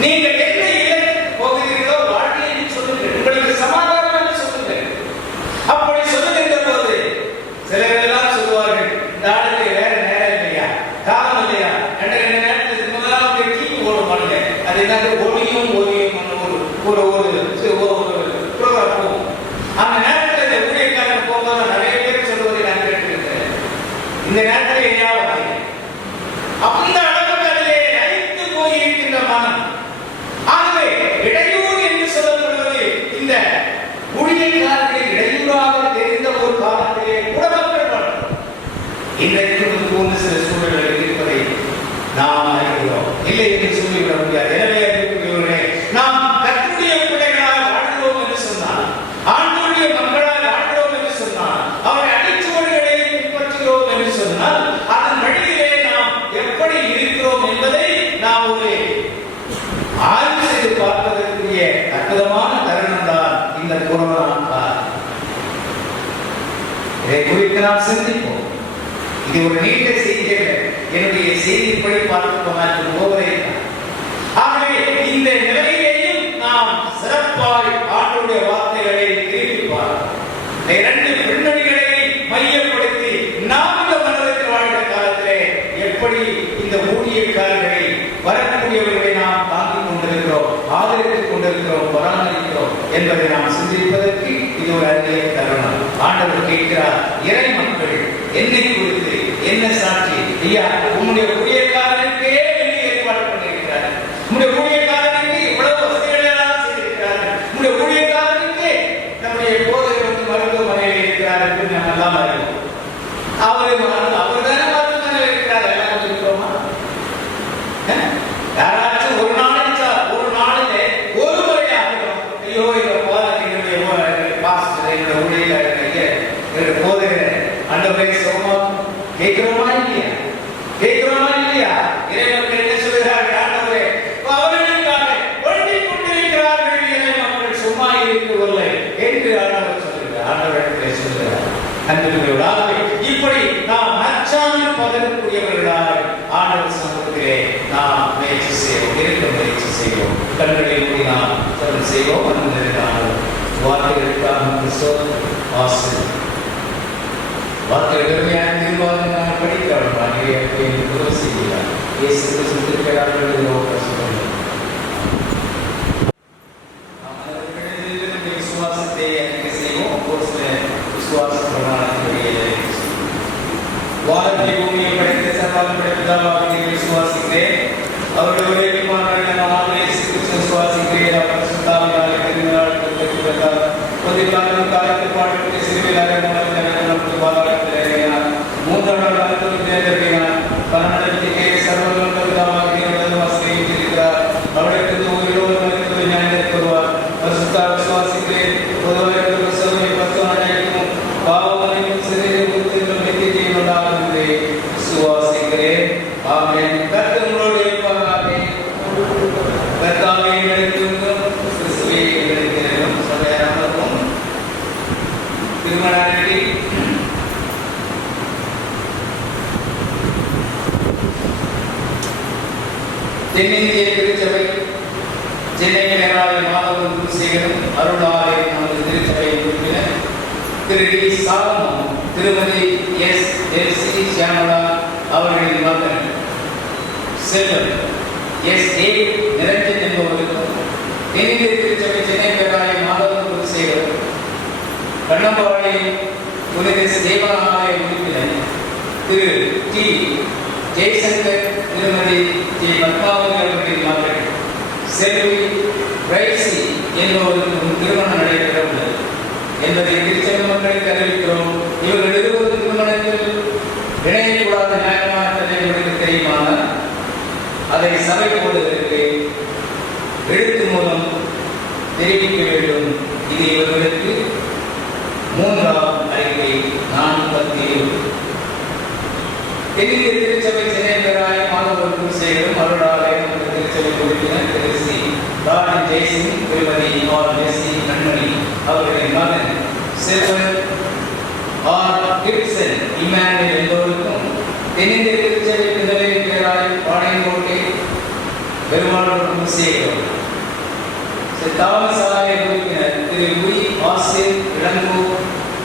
நீங்கள் என்ன இலக்கு போகிறீர்களோ வாழ்க்கையை சொல்லுங்கள், உங்களுக்கு சமாதானம் சொல்லுங்கள். அப்படி சொல்லுகின்ற போது சிலர் எல்லாம் சொல்லுவார்கள், இந்த ஆளுக்கு வேற நேரம் இல்லையா, காலம் இல்லையா, 2 நேரத்துக்கு முதலாவது டீம் ஓடுவாங்க. அது என்னது? ஒளியும் ஒரு ப்ரோக்ராம் போகும். அந்த நேரத்தில் ஊழியக்காரர்கள் இடையூறாக தெரிந்த ஒரு காலத்திலே கூட மக்கள் வாழ்ந்தார். இன்றைக்கு போன்ற சில சூழல்கள் இருப்பதை நாம் அறிகிறோம். இல்லை என்று சொல்லிவிட முடியாது. எனவே அறிவிக்கிறவர்களே, நாம் கர்த்தருடைய பிள்ளைகளாக வாழ்கிறோம் என்று சொன்னால், ஆண்டவருடைய மக்களாக வாழ்கிறோம் என்று சொன்னால், அவரை அடிச்சுவடுகளை பின்பற்றுகிறோம் என்று சொன்னால், அதன் வழியிலே நாம் எப்படி இருக்கிறோம் என்பதை நாம் ஒரு ஆய்வு செய்து பார்ப்பதற்குரிய அற்புதமான தருணம் தான் இந்த கொரோனா காலம். இதை குறித்து நாம் சிந்திப்போம். இது ஒரு நீண்ட செய்தி, என்னுடைய செய்திப்படி பார்த்து போவதே. ஆகவே இந்த நிலையிலேயும் நாம் சிறப்பாய் ஆண்டவருடைய வார்த்தைகளை திருப்பி பார்ப்போம். இரண்டு பின்னணிகளை மையப்படுத்தி நாம் இந்த மனதில் வாழ்ந்த காலத்திலே எப்படி இந்த ஊழியக்காரர்களை வரக்கூடியவர்களை நாம் தாங்கிக் கொண்டிருக்கிறோம், ஆதரித்துக் கொண்டிருக்கிறோம், பராமரிக்கிறோம் என்பதை நாம் சிந்திப்பதற்கு இது ஒரு அரிய தருணம். ஆண்டவர் கேட்கிறார், இறை மக்கள் என்னை குறித்து என்ன சாட்சி? ஐயா, உன்னுடைய ஊழியக்காரனுக்கே என்ன ஏற்பாடு பண்ணியிருக்கிறார், உன்னுடைய ஊழியக்காரனுக்கு இவ்வளவு வசதிகள் எல்லாம் செய்திருக்கிறார்கள், உன்னுடைய ஊழியக்காரனுக்கு நம்முடைய போதகர் வந்து மருத்துவமனையில் இருக்கிறார் என்று நாம் எல்லாம் அறிவோம். அவர் தானே மருத்துவமனையில் இருக்கிறார், எல்லாம் இருக்கிறோமா? யாராச்சும் ஒரு நாளைக்கு ஒரு நாளிலே ஒரு முறை ஆகிறோம், ஐயோ இந்த போதகனுடைய பாஸ்டர் என்னுடைய ஊழியக்காரனுடைய என்னுடைய போதகர் ஆண்டவரே சோமா கேட்கிறோமா இல்லையா? கேட்கிறோமா இல்லையா? இறைமக்கள் என்ன சொல்கிறார்கள்? ஆண்டவரே, அவர்களுக்காக ஒண்டிக் கொண்டிருக்கிறார்கள், இறை மக்கள் சும்மா இருக்கவில்லை என்று ஆண்டவர் சொல்கிறார். ஆண்டவரே சொல்கிறார், அன்புள்ளவர்களே, இப்படி நாம் நற்சான்று பகரக்கூடியவர்களாக ஆண்டவர் சமூகத்திலே நாம் முயற்சி செய்வோம், இருக்க முயற்சி செய்வோம். கண்களை மூடி நாம் தொடர்ந்து செய்வோம். அன்புள்ளவர்களே, வார்த்தைகளுக்காக ஆசிரியர் வார்த்தைகள் பெருமையான தீர்மானம் நாம் படிக்கிறோம். உதவி செய்கிறார். இயேசு கிறிஸ்துவிற்காக விசுவாசத்தை அறிக்கை செய்வோம். விசுவாச பிரமாணத்தினுடைய வானத்தை பூமியை படைத்த சர்வாதிபதி பிதாவாகிய விசுவாசிக்கிறேன். அவருடைய ஒரே குமாரனான இயேசு கிறிஸ்துவை விசுவாசிக்கிறேன். அவர் பரிசுத்தாவியாலே திருநாள் பெற்றுக்கொண்டார். பொதுக்காலம் காலத்தில் பாடப்பட்ட சிறுவிலாக நமக்கு பாராட்டுகிறார். மூன்றாம் நாள் தேர்ந்தெடுக்கிறார். பன்னெண்டத்திலே சர்வலோகமாக வசதியிருக்கிறார். அவருக்கு உயிரோடு மனிதர்கள் ஞானத்தை கொள்வார். பரிசுத்த விசுவாசிக்கிறேன். பொதுவாக பத்துவானைக்கும் பாவமனைக்கும் சிறிய விசுவாசிக்கிறேன். ஆமென். கர்த்தர் உங்களோடு இருப்பாராக. கர்த்தாவே எங்களுக்கும் கிறிஸ்துவே எங்களுக்கும் சபையாருக்கும் திருமணி தென்னிந்திய திருச்சபை சென்னை மேலாளர் மாதவன் குருசேகரன் அருளாலை நமது திருச்சபை உறுப்பினர் திரு டி சாலமன், திருமதி எஸ் எல்சி சியாமலா அவர்களின் மகன் செல்வன் எஸ் ஏ நிரஞ்சன் என்பவர்களுக்கும் தென்னிந்திய திருச்சபை சென்னை மேலாளர் மாதவன் குருசேகரன் கண்ணம்பாளைய புனித தேவாலய உறுப்பினர் திரு டி ஜெய்சங்கர், திருமதி ஜே பத்மாவதி அவர்களின் மகள் செல்வி ரைசி என்பவர்களுக்கும் திருமணம் நடைபெற உள்ளது என்பதை திருச்சபை மக்களுக்கு அறிவிக்கிறோம். இவர்கள் இருவரும் திருமணத்தில் இணையக்கூடாத நியாயமான தலைவர்களுக்கு தெரியுமானால் அதை சபை போடுவதற்கு எழுத்து மூலம் தெரிவிக்க வேண்டும். இது இவர்களுக்கு 3ஆம் அறிக்கை 47. தென்னிந்திய திருச்சபை சென்னை பேராய மாதவர் குருசேகரும் அருளாலய திருச்சபை உறுப்பினர் திரு சி ராணி ஜெய்சிங், திருமதி ஆர் ஜெசி கண்மணி அவர்களின் மகன் செல்வன் ஆர் கிப்சன் இமானுவேல் என்பவருக்கும் தென்னிந்திய திருச்சபை பின்னலை பேராய பாளையங்கோட்டை பெருமாள் குருசேகரும் தாமஸ் ஆலய உறுப்பினர் திரு வி ஆசிர் இளங்கோ,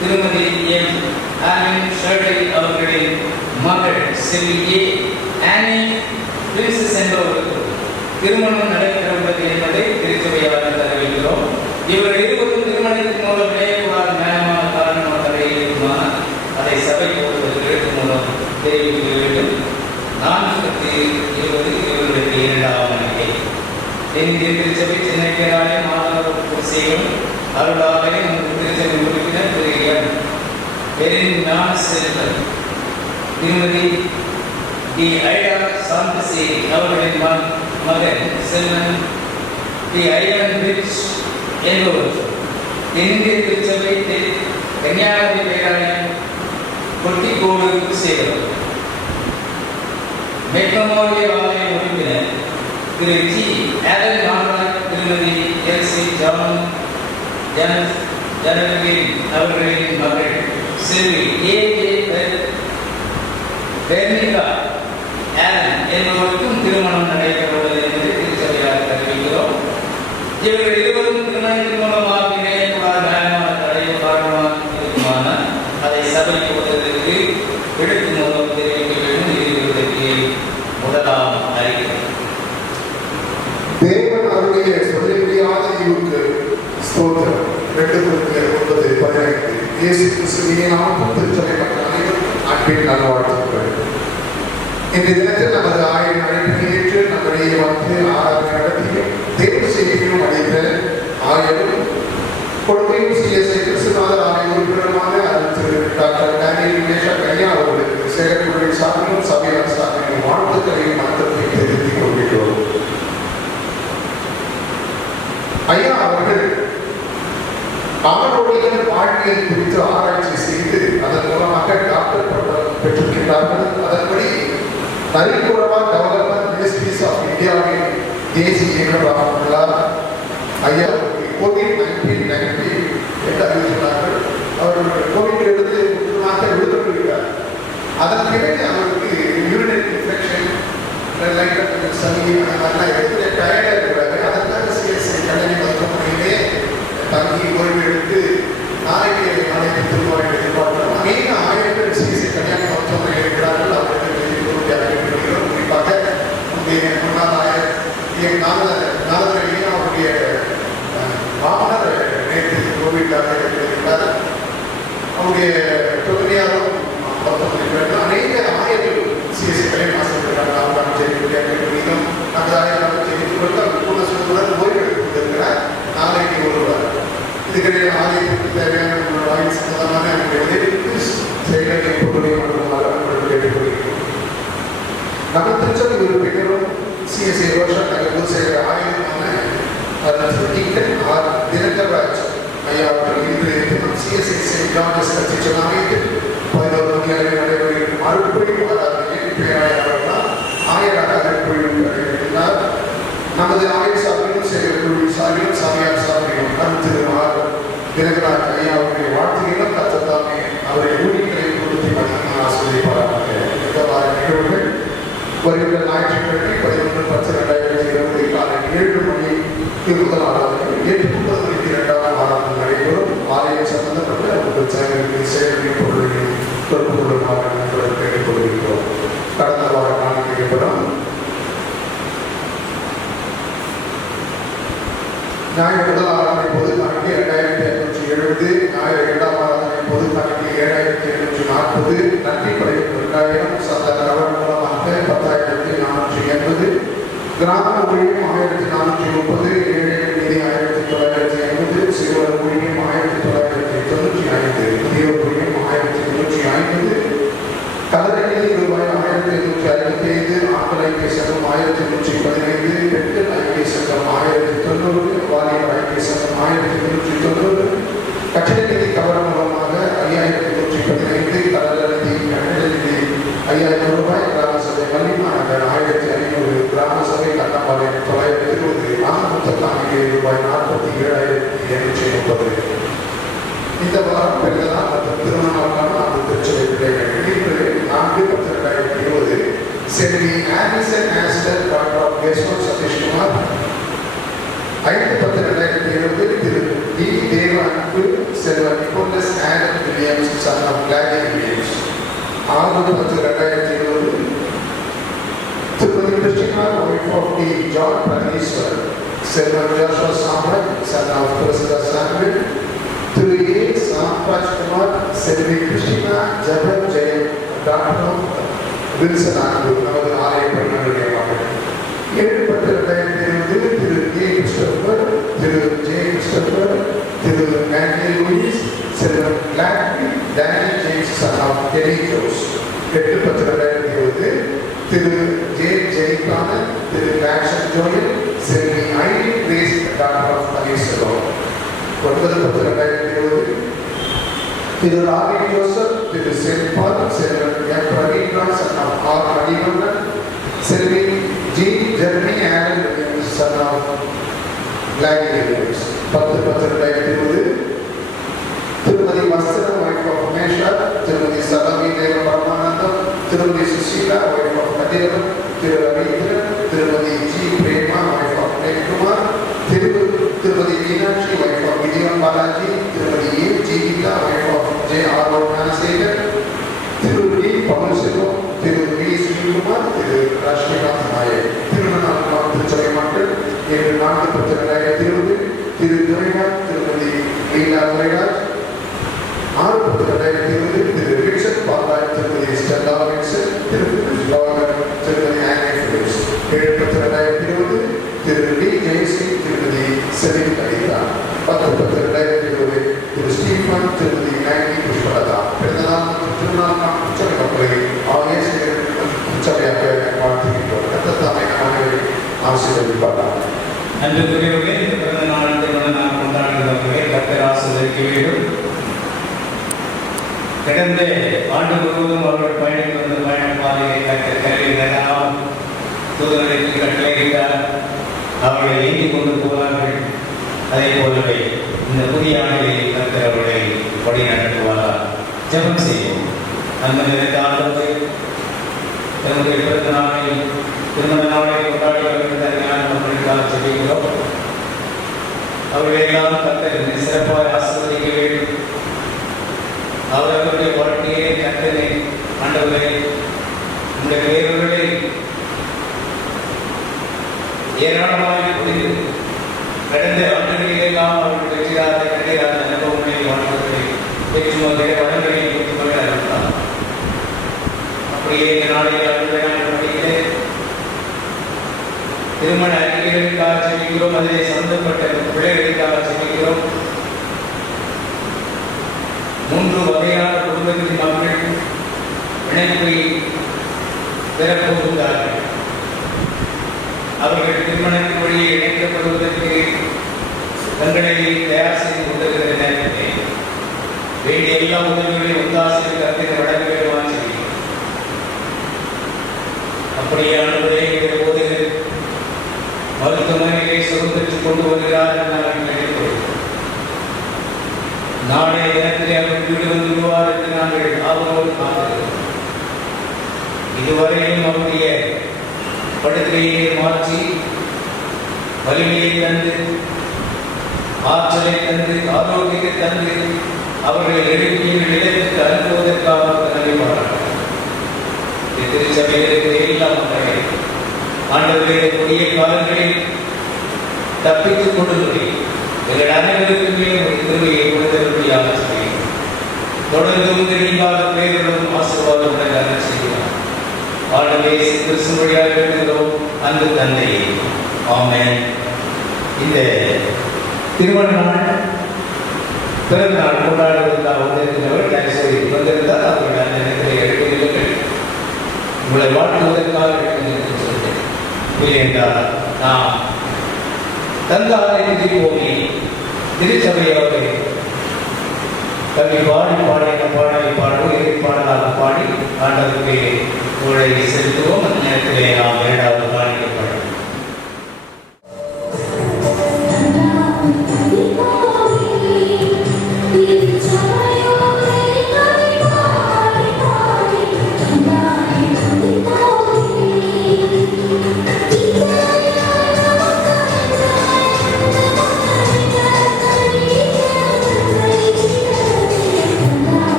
திருமதி எம் ஆனின் ஷர்டை அவர்களின் மகள் செல்வி ஏ ஆனி பிரின்சஸ் என்பவருக்கு திருமணம் நடைபெறவுள்ளது என்பதை திருச்சபையாளர் தெரிவிக்கிறோம். இவர்கள் இருவரும் திருமணத்தின் மூலம் இணையக்கூடாத நியாயமான காரணமாக தடையிருக்குமானால் அதை சபை போடுவதற்கு எழுத்து மூலம் தெரிவிக்க வேண்டும். 420 இவர்களுக்கு 2ஆம் அறிக்கை. தென்னிந்திய திருச்சபை சென்னை பேராலயம் மாதவர் குருசேகரம் அருளாலயம் திருச்சபை உறுப்பினர் திரு எம் பெருஞான செல்வன், திருமதி டி ஐடா சாந்தசி அவர்களின் மகன் செல்வன் டி ஐயன் பிரிட்ஜ் என்பவர் தென்னிந்திய திருச்சபை கன்னியாகுமரி பேராலயம் கொட்டிக்கோடு சேகர், மெக்னமோரியல் ஆலய உறுப்பினர் திரு ஜி ஆலன் நாகராஜ், திருமதி எல்சி ஜனகிரி அவர்களின் மகள் செல்வி பெர்னிகா ஆலன் என்பவருக்கும் திருமணம் நடைபெறுவது என்பதை திருச்சபையாக அறிவிக்கிறோம். இவர்கள் இருவரும் திருமணத்தின் மூலமாக இணையக்கூடாத நியாயமான தடையை காரணமாக இருக்குமானால் அதை சபைக்கு உதவிக்கு எழுத்து மூலம் தெரிவிக்க வேண்டும். இது முதலாம் அறிக்கை. தேவன் அருளிய சொல்ல முடியாத ஈவுக்கு ஸ்தோத்திரம். 2:9-15 இயேசு கிறிஸ்துவின் நாமத்தில் திருச்சபை மக்கள் அனைவருக்கும் அன்பின் நல்வாழ்த்துக்கள். இந்த தினத்தில் நமது ஆயிரம் அழைப்பினை ஏற்று நம்முடைய வந்து ஆராதனை நடத்தியும் தேவ செய்தியும் அளித்த ஆயிரம் கொடுமையும் சிஎஸ்ஐ கிறிஸ்துநாதர் ஆலய உறுப்பினருமான திரு டாக்டர் டேனியல் மேஷா கையா அவர்களுக்கு சேகர்குழு சார்பிலும் சபையார் சார்பிலும் வாழ்த்துக்களையும் மனத்தை தெரிவித்துக் கொள்கிறோம். ஐயா அவர்கள் அவர்களுடைய வாழ்வியல் குறித்து ஆராய்ச்சி செய்து அதன் மூலமாக டாக்டர் பட்டம் பெற்றிருக்கிறார்கள். அதன்படி நரிக்குறவா டெவலப்மெண்ட் மினிஸ்ட்ரிஸ் ஆஃப் இந்தியாவின் தேசிய இயக்குநராக ஐயா கோவிட்-19 என்று அறிவித்துள்ளார்கள். அவர்கள் கோவிட்டிலிருந்து முழுமையாக விடுதலைக்கிறார். அதன் பிறகு அவருக்கு யூரினரி இன்ஃபெக்ஷன், லைட்டாக சளி, அந்த மாதிரிலாம் எடுத்து டயர்டாக இருக்கிறாங்க. அதற்காக சிஎஸ்ஐ கல்லணை மருத்துவமனையிலே தங்கி ஓய்வு எடுத்து நாளைக்கு திரும்ப எதிர்பார்க்கிறோம். அநேக ஆயிரங்கள் சிகிச்சை கல்யாண மருத்துவமனை இருக்கிறார்கள். அவர்களுக்கு குறிப்பாக முன்னாள் ஆயர் நாதரவியும் அவருடைய மாமனர் நேற்று கோவிட்டாக இருக்கிறார். அவருடைய தொகுதியாரும் மருத்துவமனை அநேக ஆயிரங்கள் சிகிச்சை கல்யாணம் ஆசைப்படுகிறார்கள். அவர்கள் செய்தியும் நகராக செய்து கொடுத்து அவர் கூட சொல்லுடன் ஓய்வு எடுத்துக் கொண்டிருக்கிறார். நாளைக்கு வருவார். இதுக்கிடையே ஆலயத்திற்கு தேவையான வாயில் சம்பந்தமான உதவிக்கு செயலரை பொருளை மற்றும் கேட்டுக்கொள்கிறோம். நம்ம திருச்சபை உறுப்பினரும் சிஎஸ்ஐ ரோஷன் நகர் செய்கிற ஆயுதமான தினகராஜ் ஐயா அவர்கள் இன்று சிஎஸ்ஐ செயின்ட் ஜார்ஜஸ் கத்தீட்ரல் ஆலயத்தில் 11 மணி அளவில் நடைபெறும் அருட்பொழிவு ஆராதனையில் பேராயர்களால் ஆயராக அருட்பொழிவு வருகிறார். நமது ஆயுள் சார்பிலும் செயற்குழு சார்பிலும் சபையார் சார்பிலும் கருத்திருமாறு தினகராஜ் ஐயா அவருடைய வாழ்த்துகளும் கத்தத்தாமே அவரை ஊழியர்களை கொடுத்து அதிகமாக ஆசிரியப்பாராக. இந்த வார நிகழ்வுகள் வருகிற ஞாயிற்றுக்கிழமை 11/10/2020 காலை 7 மணிக்கு முதல் ஆராதனை, 8:30 மணிக்கு 2ஆம் ஆராதனை நடைபெறும். ஆலயம் சம்பந்தப்பட்ட அவர்கள் செயல்களின் பொருளையும் தொடர்பு கொள்ளுமாறு நண்பர்கள் கேட்டுக்கொள்கிறோம். கடந்த வாரம் காணிக்கப்படும் ஞாயிறு முதல் ஆராதனை பொது காணிக்கை 2570, ஞாயிறு 2ஆம் ஆராதனை பொது காணிக்கை 7840, நன்றி படைப்பு 2000, சந்த கரவன் மூலமாக 10,480, கிராம ஊழியம் 1430, ஏழை நிதி 1950, சிறுவர் ஊழியம் 1995, முதியோர் ஊழியம் 1350, கலரை நிதி ரூபாய் 1755, ஆண்கள் ஐக்கிய சங்கம் 1115, பெண்கள் ஐக்கிய சங்கம் 1090, வாலிபர் ஐக்கிய சங்கம் 1390, கட்டிட நிதி கவரம் மூலமாக 5115, கலர நிதி கட்டிட நிதி 5000 ரூபாய், கிராம சபை மல்லிமா நகர் 1500, கிராம சபை கட்டப்பாளையம் 920, மொத்த காணிக்கை ரூபாய் 47,830. இந்த வாரம் பெருகலாம் மற்றும் திருமணமாக்கான அந்த திருச்சபை பிள்ளைகள் இன்று 4/10/2020 செல்வி Anison Aster doctor Kesavan Sathishkumar, 5/10/2020 திரு டி தேவ அன்பு செல்வன் Nicholas Adam Williams son of Glady Williams, 6/10/2020 திருமதி Christina wife of D John Parameswar செல்வன் Joshua Samraj son of Prasida Samraj, திரு ஏ சாம்ராஜ்குமார் செல்வி கிருஷ்ணா ஜபர் ஜெயம் டாக்டர் வில்சன் ஆண்டு நமது ஆலய பணிகளுடைய மகள். 7/10/2020 திரு ஏ கிறிஸ்டோபர், திரு ஜே கிறிஸ்டோபர், திரு செல்வன் லாக்ரி Daniel James son of Kelly Jose 8/10/2020. திரு ஜே ஜெயிக்கான திரு லாக்ஷன் ஜோயல் செல்வி ஐடி கிரேஸ் டாக்டர் ஆஃப் அலிசலோ 9/10/2020. திரு ராவி ஜோசப் திரு சென்ட் பால் செல்வன் M Praveenraj son of R Manivannan செல்வி ஜி ஜெர்மி ஆனல் சன் ஆஃப் லாக்ரி 10/10/2020. திருமதி வஸ்திரம் வைஃப் ஆஃப் மேஷா திருமதி சலமி தேவ பரமானந்தம் திருமதி சுசீலா வைஃப் ஆஃப் கதிரவன் திரு ரவீந்திரன் திருமதி ஜி பிரேமா வைஃப் ஆஃப் நெக்குமார் திருமதி மீனாட்சி வைஃப் ஆஃப் விஜயம் பாலாஜி திருமதி A Jeevitha wife of J R Gnanasekar திரு டி பவன்செல்வம் திரு வி ஸ்ரீகுமார் திரு ரஷ்மிகாந்த் நாயக். திருமணம் திருச்சபை மக்கள் 7/4/2020. திரு துரைராஜ் திருமதி லீலா துரைராஜ் 6/10/2020. திரு ரிச்சர்ட் பாலாஜ் திருமதி ஸ்டெல்லா வின்சென்ட் திரு திருமதி ஆனி பிலிப்ஸ் 7/10/2020. திரு டி ஜெயஸ்ரீ திருமதி செலின் கலிதா 10/10/2020. திரு ஸ்டீஃபன் திருமதி நாயகி புஷ்பலதா. பிறந்தநாள் திருநாள் உச்சவை மக்களை ஆவேச உச்சவையாக வாழ்த்துகின்றோம். கத்தத்தாமை நாடுகளை ஆசீர்வதிப்பார்கள். அன்புக்குரியவர்களே, இந்த பிறந்த நாள் திருமண நாள் கொண்டாடுகிறவர்களே கர்த்தர் ஆசீர்வதிக்க வேண்டும். கடந்த ஆண்டு முழுவதும் அவர்கள் பயணித்து வந்த பயண பாதையை கர்த்தர் கருவினால் தூதர்களுக்கு கட்டளையிட்டார். அவர்களை ஏந்திக் கொண்டு போனார்கள். அதே போலவே இந்த புதிய ஆண்டில் கர்த்தர் அவர்களை வழி நடத்துவார். ஜெபம் செய்வோம். அந்த ஆண்டு தன்னுடைய பிறந்த நாளில் திருமண நாளை கொண்டாடி அவர்களுக்காக செய்கிறோம். அவர்களெல்லாம் கர்த்தர் சிறப்பாக ஆசீர்வதிக்க வேண்டும். அவர்களுடைய வாழ்க்கையை கர்த்தரை ஆண்டவரை இந்த பேர்களை ஏராளமாக புரிந்து கடந்த ஆண்டுகளிலெல்லாம் அவர்கள் வெற்றியாத கிடையாத அனுபவங்களை வாழ்வதை பெற்றுவதை வளங்களை பெற்றுக்கொள்ள அறிவித்தார். அப்படியே இந்த நாளையில் அவர்களுடைய திருமண அறிக்கைகளுக்காக செல்கிறோம். அதிலே சம்பந்தப்பட்ட பிள்ளைகளுக்காக செல்கிறோம். 3 வகையான குடும்பத்தின் மக்கள் இணைப்பை பெறப்போகிறார்கள். அவர்கள் திருமணத்தின் வழியே இணைக்கப்படுவதற்கு தங்களை தயார் செய்து கொண்டிருக்கிற நேரத்தை வேண்டிய எல்லா உதவிகளையும் ஒத்தாசை கருத்தில் வழங்க வேண்டுமாறு செய்கிறோம். அப்படியான உதவிகளை போது மருத்துவமனையை சுகம் பெற்றுக் கொண்டு வருகிறார் என்று நாங்கள் நினைக்கிறோம். நாளைய தினத்திலே அவர் வீடு வந்துவிடுவார் என்று நாங்கள் ஆர்வமோடு காத்திருக்கிறோம். இதுவரையிலும் அவருடைய படுக்கையை மாற்றி வலிமையை தந்து ஆற்றலை தந்து ஆரோக்கியத்தை தந்து அவர்களை எழுப்பிய நிலையத்திற்கு அனுப்புவதற்காக நினைவார்கள். திருச்சபையிற்கு எல்லா மக்களை ஆண்டவருடைய கொடிய காலங்களில் தப்பித்துக் கொண்டு எங்கள் அனைவருக்குமே ஒரு திருவையை கொடுத்தவர்களாக செய்யும். தொடர்ந்து நீங்காத பேருடன் ஆசீர்வாதம் அருள் செய்கிறார். ஆண்டவரே கிறிஸ்து வழியாக எழுதுகிறோம் அன்பு தந்தையே. ஆமென். இந்த திருமண நாள் பிறந்த நாள் கொண்டாடுவதற்காக வந்திருக்கிறவர் தயவுசெய்து வந்திருந்தால் அவர்கள் அந்த நேரத்தில் எடுக்கிறீர்கள். உங்களை வாழ்த்துவதற்காக எடுத்து சொல்கிறேன். இல்லை என்றால் நாம் தந்தாரை திருப்போமே திருச்சபையோடு கல்வி பாடி பாடின பாடலை பாடுவோம். எதிர்பாடலாக பாடி ஆண்டவருக்கு உங்களை செலுத்துவோம். அந்த நேரத்திலே நாம் 2வது பாடிக்கப்படும். Thank you.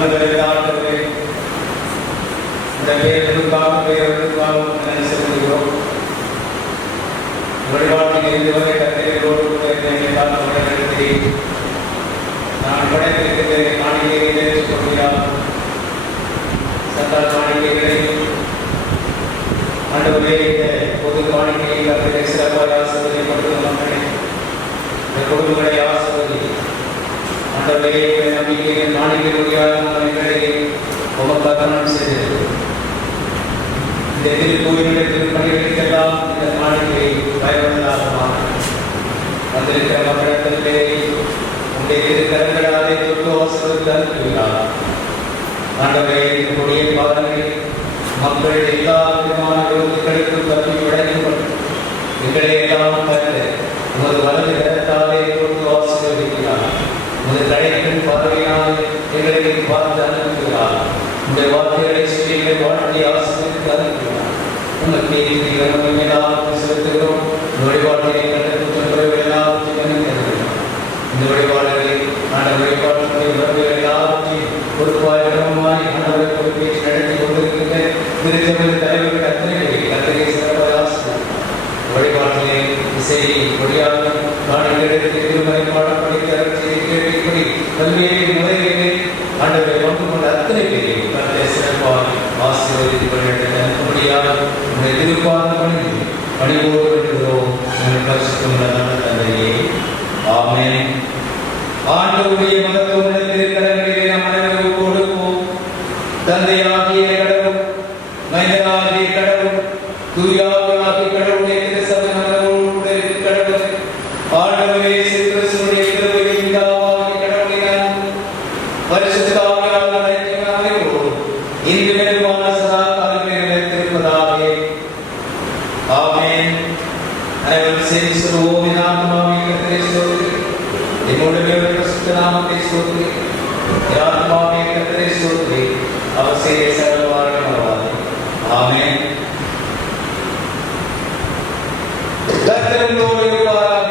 நன்மைகளை ஆண்டவரே இந்த பேர்களுக்காக நன்றி செலுத்துகிறோம். வழிபாட்டில் இதுவரை கத்திரிகளோடு நடத்தி நான் படைத்திருக்கிற காணிக்கையை ஏற்றுக்கொள்கிறார். சந்தால் காணிக்கைகளை ஆண்டவரே இந்த பொது காணிக்கையை கத்திரை சிறப்பாக ஆசிரியப்பட்டு மக்களை இந்த குடும்பங்களை ஆசிர்வதி ஆண்டவரே நம்பிக்கையின் காணிக்கையுடைய உமக்கு அர்ப்பணம் செய்தது. இந்த திருக்கோயிலுடைய திருப்பணிகளுக்கெல்லாம் இந்த காணிக்கையை பயனுள்ளதாக வந்திருக்கிற மக்களிடத்திலே உடைய திருக்கரங்களாலே தொட்டு ஆசிர்வதித்து அனுப்புகிறார். ஆண்டவரே இந்த கொடிய பாதங்களை மக்கள் எல்லா விதமான விரோதிகளுக்கும் தப்பி விளையும் எங்களை எல்லாம் கண்டு உமது வலது கரத்தாலே தொட்டு ஆசீர்வதிக்கிறார். உமது கடைக்கும் பார்வையினால் எங்களை பார்த்து அனுப்புகிறார். உங்களுடைய வார்த்தைகளை சொல்லி எங்களை வாழ்த்தி ஆசீர்வதித்து அனுப்புகிறார். உமக்கு எல்லாருக்கும் செலுத்துகிறோம். வழிபாட்டினை கண்டு எல்லாவற்றையும் இந்த வழிபாடுகளை அந்த வழிபாட்டுடைய உறவுகள் எல்லாவற்றையும் பொறுப்பாயிரமாய் ஆண்டவரை பொறுப்பேற்று நடத்தி கொண்டிருக்கின்ற திருச்சபையின் தலைவர்கள் அத்தனை சிறப்பாக வழிபாட்டிலே இசை கொடியாக நாடுகளுக்கு திருமறை பாடப்படி கேள்விப்படி பல்வேறு முறைகளை ஆண்டவரை கொண்டு கொண்ட அத்தனை பேரையும் கருத்தை சிறப்பாக ஆசீர்வதித்து முடியாத உங்களை எதிர்பார்த்து பணிபோடு விடுகிறோம். தந்தையே, ஆமென். ஆண்டவருடைய மகத்துவமுள்ள திருக்கரங்களிலே நாம் அனைவரும் கொடுப்போம். தந்தையாகிய கடவுள், மைந்தனாகிய கடவுள், தூயாவியாகிய கடவுளை திருசபை மகனோடு கடவுள், ஆண்டவரே கிறிஸ்துவினுடைய கிருபையும் பிதாவாகிய கடவுளின் பரிசுத்த ஆவியானவர் அனைத்தையும் அனைவரோடும் இன்று மேலுமான சதா காலங்களில் நிலைத்திருப்பதாக. ஆமென். அனைவரும் செய்தி சொல்வோம். என் ஆத்மாவே கர்த்தரை ஸ்தோத்திரி, என்னுடைய பரிசுத்த நாமத்தை ஸ்தோத்திரி. என் ஆத்மாவே கர்த்தரை ஸ்தோத்திரி, அவர் செய்த சகல உபகாரங்களையும் மறவாதே. ஆமென். கர்த்தர் உங்களோடு இருப்பாராக.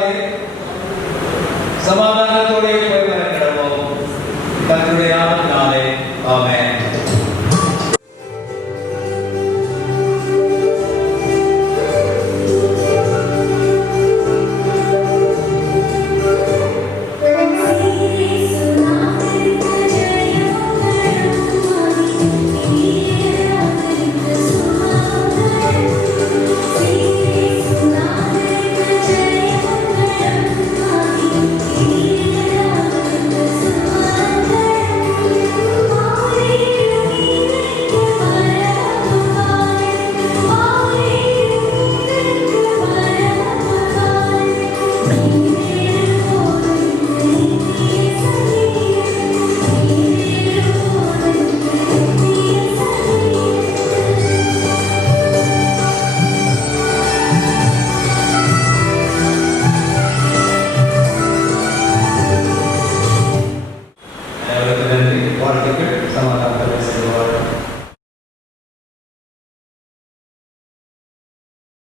சமாதானத்தோடு போய் வர கடவோம். கர்த்தருடைய நாமத்தினாலே ஆமென்.